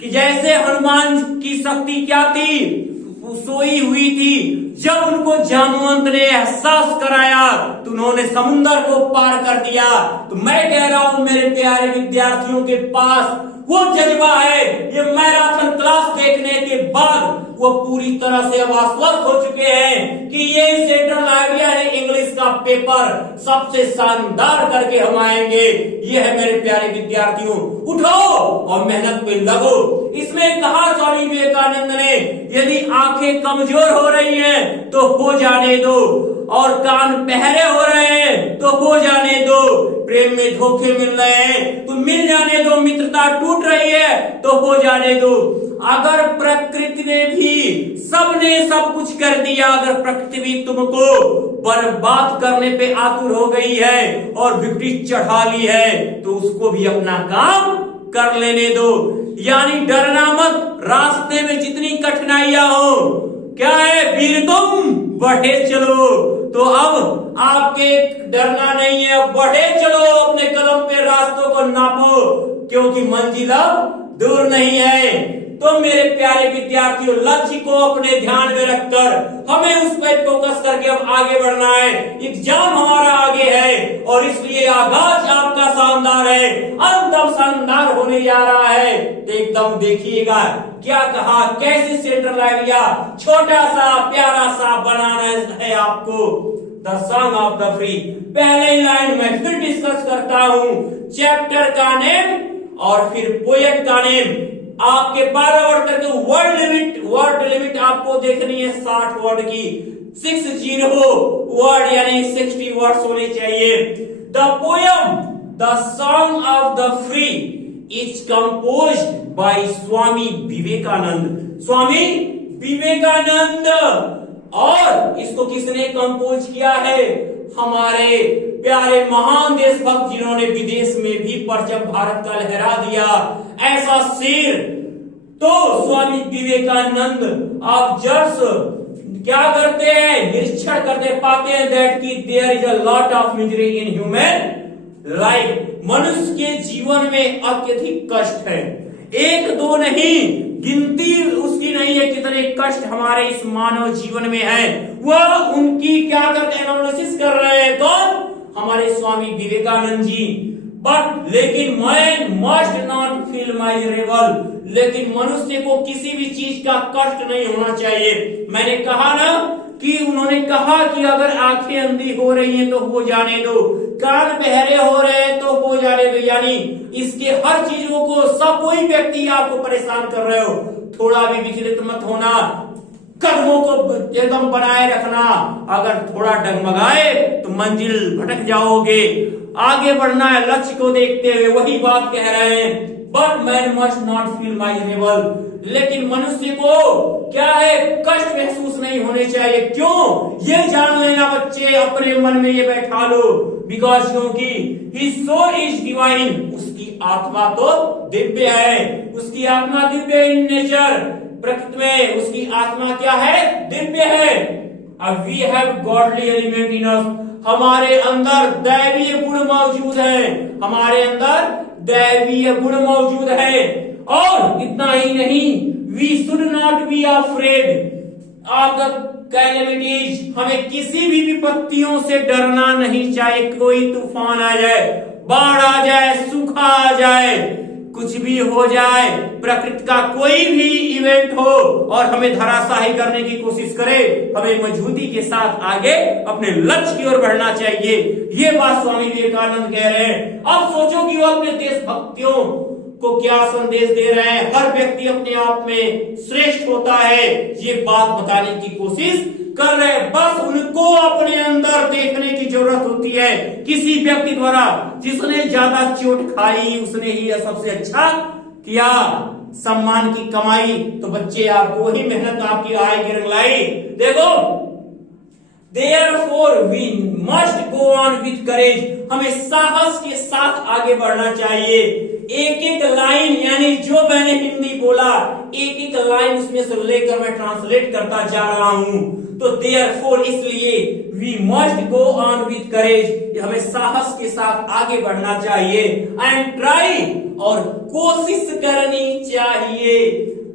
कि जैसे हनुमान की शक्ति क्या थी? सोई हुई थी। जब उनको जामवंत ने एहसास कराया तो उन्होंने समुद्र को पार कर दिया। तो मैं कह रहा हूं मेरे प्यारे विद्यार्थियों के पास वो जज्बा है, ये मैराथन क्लास देखने के बाद वो पूरी तरह से अब आश्वस्त हो चुके हैं कि ये सेंट्रल आइडिया है, इंग्लिश का पेपर सबसे शानदार करके हम आएंगे। ये है मेरे प्यारे विद्यार्थियों, उठो और मेहनत पे लगो। इसमें कहा स्वामी विवेकानंद ने, यदि आंखें कमजोर हो रही हैं तो हो जाने दो, और कान बहरे हो रहे हैं तो हो जाने दो, प्रेम में धोखे मिल रहे हैं तो मिल जाने दो, मित्रता टूट रही है तो हो जाने दो। अगर प्रकृति ने भी, सबने सब कुछ कर दिया, अगर प्रकृति भी तुमको बर्बाद करने पे आतुर हो गई है और विपरीत चढ़ा ली है तो उसको भी अपना काम कर लेने दो। यानी डरना मत, रास्ते में जितनी कठिनाइयां हो, क्या है वीर तुम बढ़े चलो। तो अब आपके डरना नहीं है, अब बढ़े चलो, अपने कदम पे रास्तों को नापो, क्योंकि मंजिल अब दूर नहीं है। तो मेरे प्यारे विद्यार्थियों, लक्ष्य को अपने ध्यान में रखकर हमें उस पर फोकस करके अब आगे बढ़ना है। एग्जाम हमारा आगे है और इसलिए आगाज आपका शानदार है, अंतम शानदार होने जा रहा है। तो एकदम देखिएगा क्या कहा, कैसे सेंट्रल आइडिया छोटा सा प्यारा सा बनाना है आपको। The song of the free, पहले लाइन में फिर डिस्कस करता हूं, चैप्टर का नेम और फिर पोएट का नेम। आपके 12 वर्ड करके वर्ड लिमिट आपको देखनी है 60 वर्ड की, 60 वर्ड यानी 60 वर्ड्स होने चाहिए। The poem the song of the free is composed by Swami Vivekananda. Swami Vivekananda, और इसको किसने कंपोज किया है? हमारे प्यारे महान देशभक्त जिन्होंने विदेश में भी परचम भारत का लहरा दिया, ऐसा शेर तो स्वामी विवेकानंद। आप जर्स क्या करते हैं? निरीक्षण करते पाते हैं दैट की there is a lot of misery in human life. मनुष्य के जीवन में अत्यधिक कष्ट है, एक दो नहीं, गिनती उसकी नहीं है कितने कष्ट हमारे इस मानव जीवन में है। वह उनकी क्या करते हैं? एनालिसिस कर रहे हैं। कौन? हमारे स्वामी विवेकानंद जी। बट लेकिन man must not feel miserable, लेकिन मनुष्य को किसी भी चीज का कष्ट नहीं होना चाहिए। मैंने कहा ना कि उन्होंने कहा कि अगर आंखें अंधी हो रही हैं तो हो जाने दो, कान बहरे हो रहे हैं तो हो जाने दो। यानी इसके हर चीजों को, सब कोई व्यक्ति आपको परेशान कर रहे हो, थोड़ा भी विचलित मत होना, कदमों को एकदम बनाए रखना। अगर थोड़ा डगमगाए तो मंजिल भटक जाओगे। आगे बढ़ना है लक्ष्य को देखते हुए, वही बात कह रहे हैं। But man must not feel miserable, लेकिन मनुष्य को क्या है? कष्ट महसूस नहीं होने चाहिए। क्यों? ये जान लेना बच्चे, अपने मन में ये बैठा लो, बिकॉज क्योंकि हिज सोल इज डिवाइन, उसकी आत्मा तो दिव्य है, उसकी आत्मा दिव्य इन नेचर, प्रकृति में उसकी आत्मा क्या है? दिव्य है। अब we have godly element in us, हमारे अंदर दैवीय गुण मौजूद है, हमारे अंदर दैवीय गुण मौजूद है। और इतना ही नहीं, we should not be afraid of the calamities, हमें किसी भी विपत्तियों से डरना नहीं, चाहे कोई तूफान आ जाए, बाढ़ आ जाए, सूखा आ जाए, कुछ भी हो जाए, प्रकृति का कोई भी इवेंट हो और हमें धराशाही करने की कोशिश करे, हमें मजबूती के साथ आगे अपने लक्ष्य की ओर बढ़ना चाहिए। ये बात स्वामी विवेकानंद कह रहे हैं। अब सोचो कि वो अपने देशभक्तियों को क्या संदेश दे रहे हैं। हर व्यक्ति अपने आप में श्रेष्ठ होता है, ये बात बताने की कोशिश कर रहे हैं। बस उनको अपने अंदर देखने की जरूरत होती है। किसी व्यक्ति द्वारा जिसने ज्यादा चोट खाई उसने ही यह सबसे अच्छा किया, सम्मान की कमाई, तो बच्चे आपको वही मेहनत आपकी आय की रंगलाई। देखो, Therefore we must go on with courage, हमें साहस के साथ आगे बढ़ना चाहिए। एक एक लाइन, यानी जो मैंने हिंदी बोला, एक एक लाइन उसमें से लेकर मैं ट्रांसलेट करता जा रहा हूं। तो therefore, इसलिए we must go on with courage, हमें साहस के साथ आगे बढ़ना चाहिए। and try, और कोशिश करनी चाहिए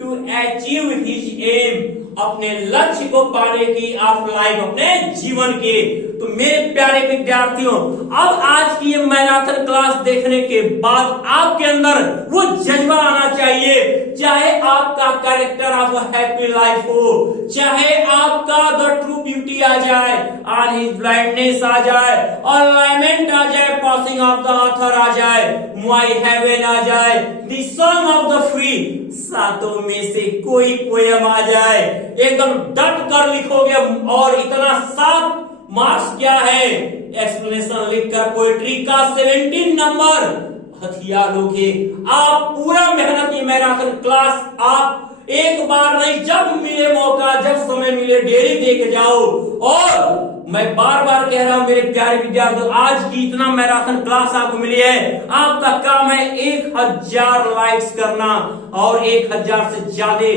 to achieve his aim, अपने लक्ष्य को पाने की ऑफ लाइफ, अपने जीवन के। तो मेरे प्यारे विद्यार्थियों, अब आज की ये मैराथन क्लास देखने के बाद आपके अंदर वो जज्बा आना चाहिए, चाहे आपका कैरेक्टर ऑफ हैप्पी लाइफ हो, चाहे आपका द ट्रू ब्यूटी आ जाए, ऑन हिज ब्लाइंडनेस आ जाए, और लैमेंट आ जाए, पासिंग ऑफ द ऑथर आ जाए, माई हेवन आ जाए, the song of the free, सातों में से कोई पोयम आ जाए, एकदम डट कर लिखोगे। और इतना 7 मार्क्स क्या है, एक्सप्लेनेशन लिखकर पोएट्री का 17 नंबर हथियार लोगे। आप पूरा मेहनत की मैराथन क्लास आप एक बार नहीं, जब मिले मौका, जब समय मिले, डेली दे के जाओ। और मैं बार बार कह रहा हूं मेरे प्यारे विद्यार्थियों, आज की इतना मैराथन क्लास आपको मिली है, आपका काम है 1000 लाइक्स करना और 1000 से ज्यादा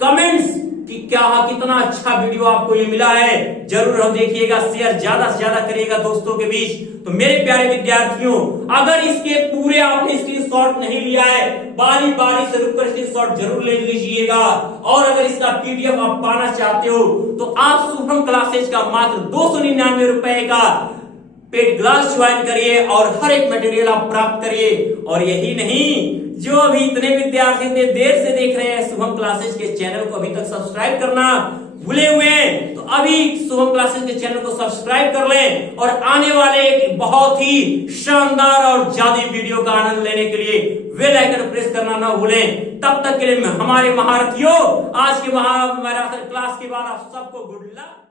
कमेंट्स कि क्या कितना अच्छा वीडियो आपको ये मिला है। जरूर हम देखिएगा, शेयर ज्यादा से ज्यादा करिएगा दोस्तों के बीच। तो मेरे प्यारे विद्यार्थियों, अगर इसके पूरे आपने स्क्रीनशॉट नहीं लिया है, बारी बारी से रुककर स्क्रीनशॉट जरूर ले लीजिएगा। और अगर इसका पीडीएफ आप पाना चाहते हो तो आप शुभम क्लासेज का मात्र 299 रुपए का पेड क्लास ज्वाइन करिए और हर एक मटेरियल आप प्राप्त करिए। और यही नहीं, जो अभी इतने विद्यार्थी इतने देर से देख रहे हैं शुभम क्लासेज के चैनल को अभी तक सब्सक्राइब करना भूले हुए हैं, तो अभी शुभम क्लासेज के चैनल को सब्सक्राइब कर लें और आने वाले एक बहुत ही शानदार और ज्यादा वीडियो का आनंद लेने के लिए बेल आइकन प्रेस करना ना भूलें। तब तक के लिए हमारे महारथियों, आज के मैराथन क्लास के बाद आप सबको गुड लक।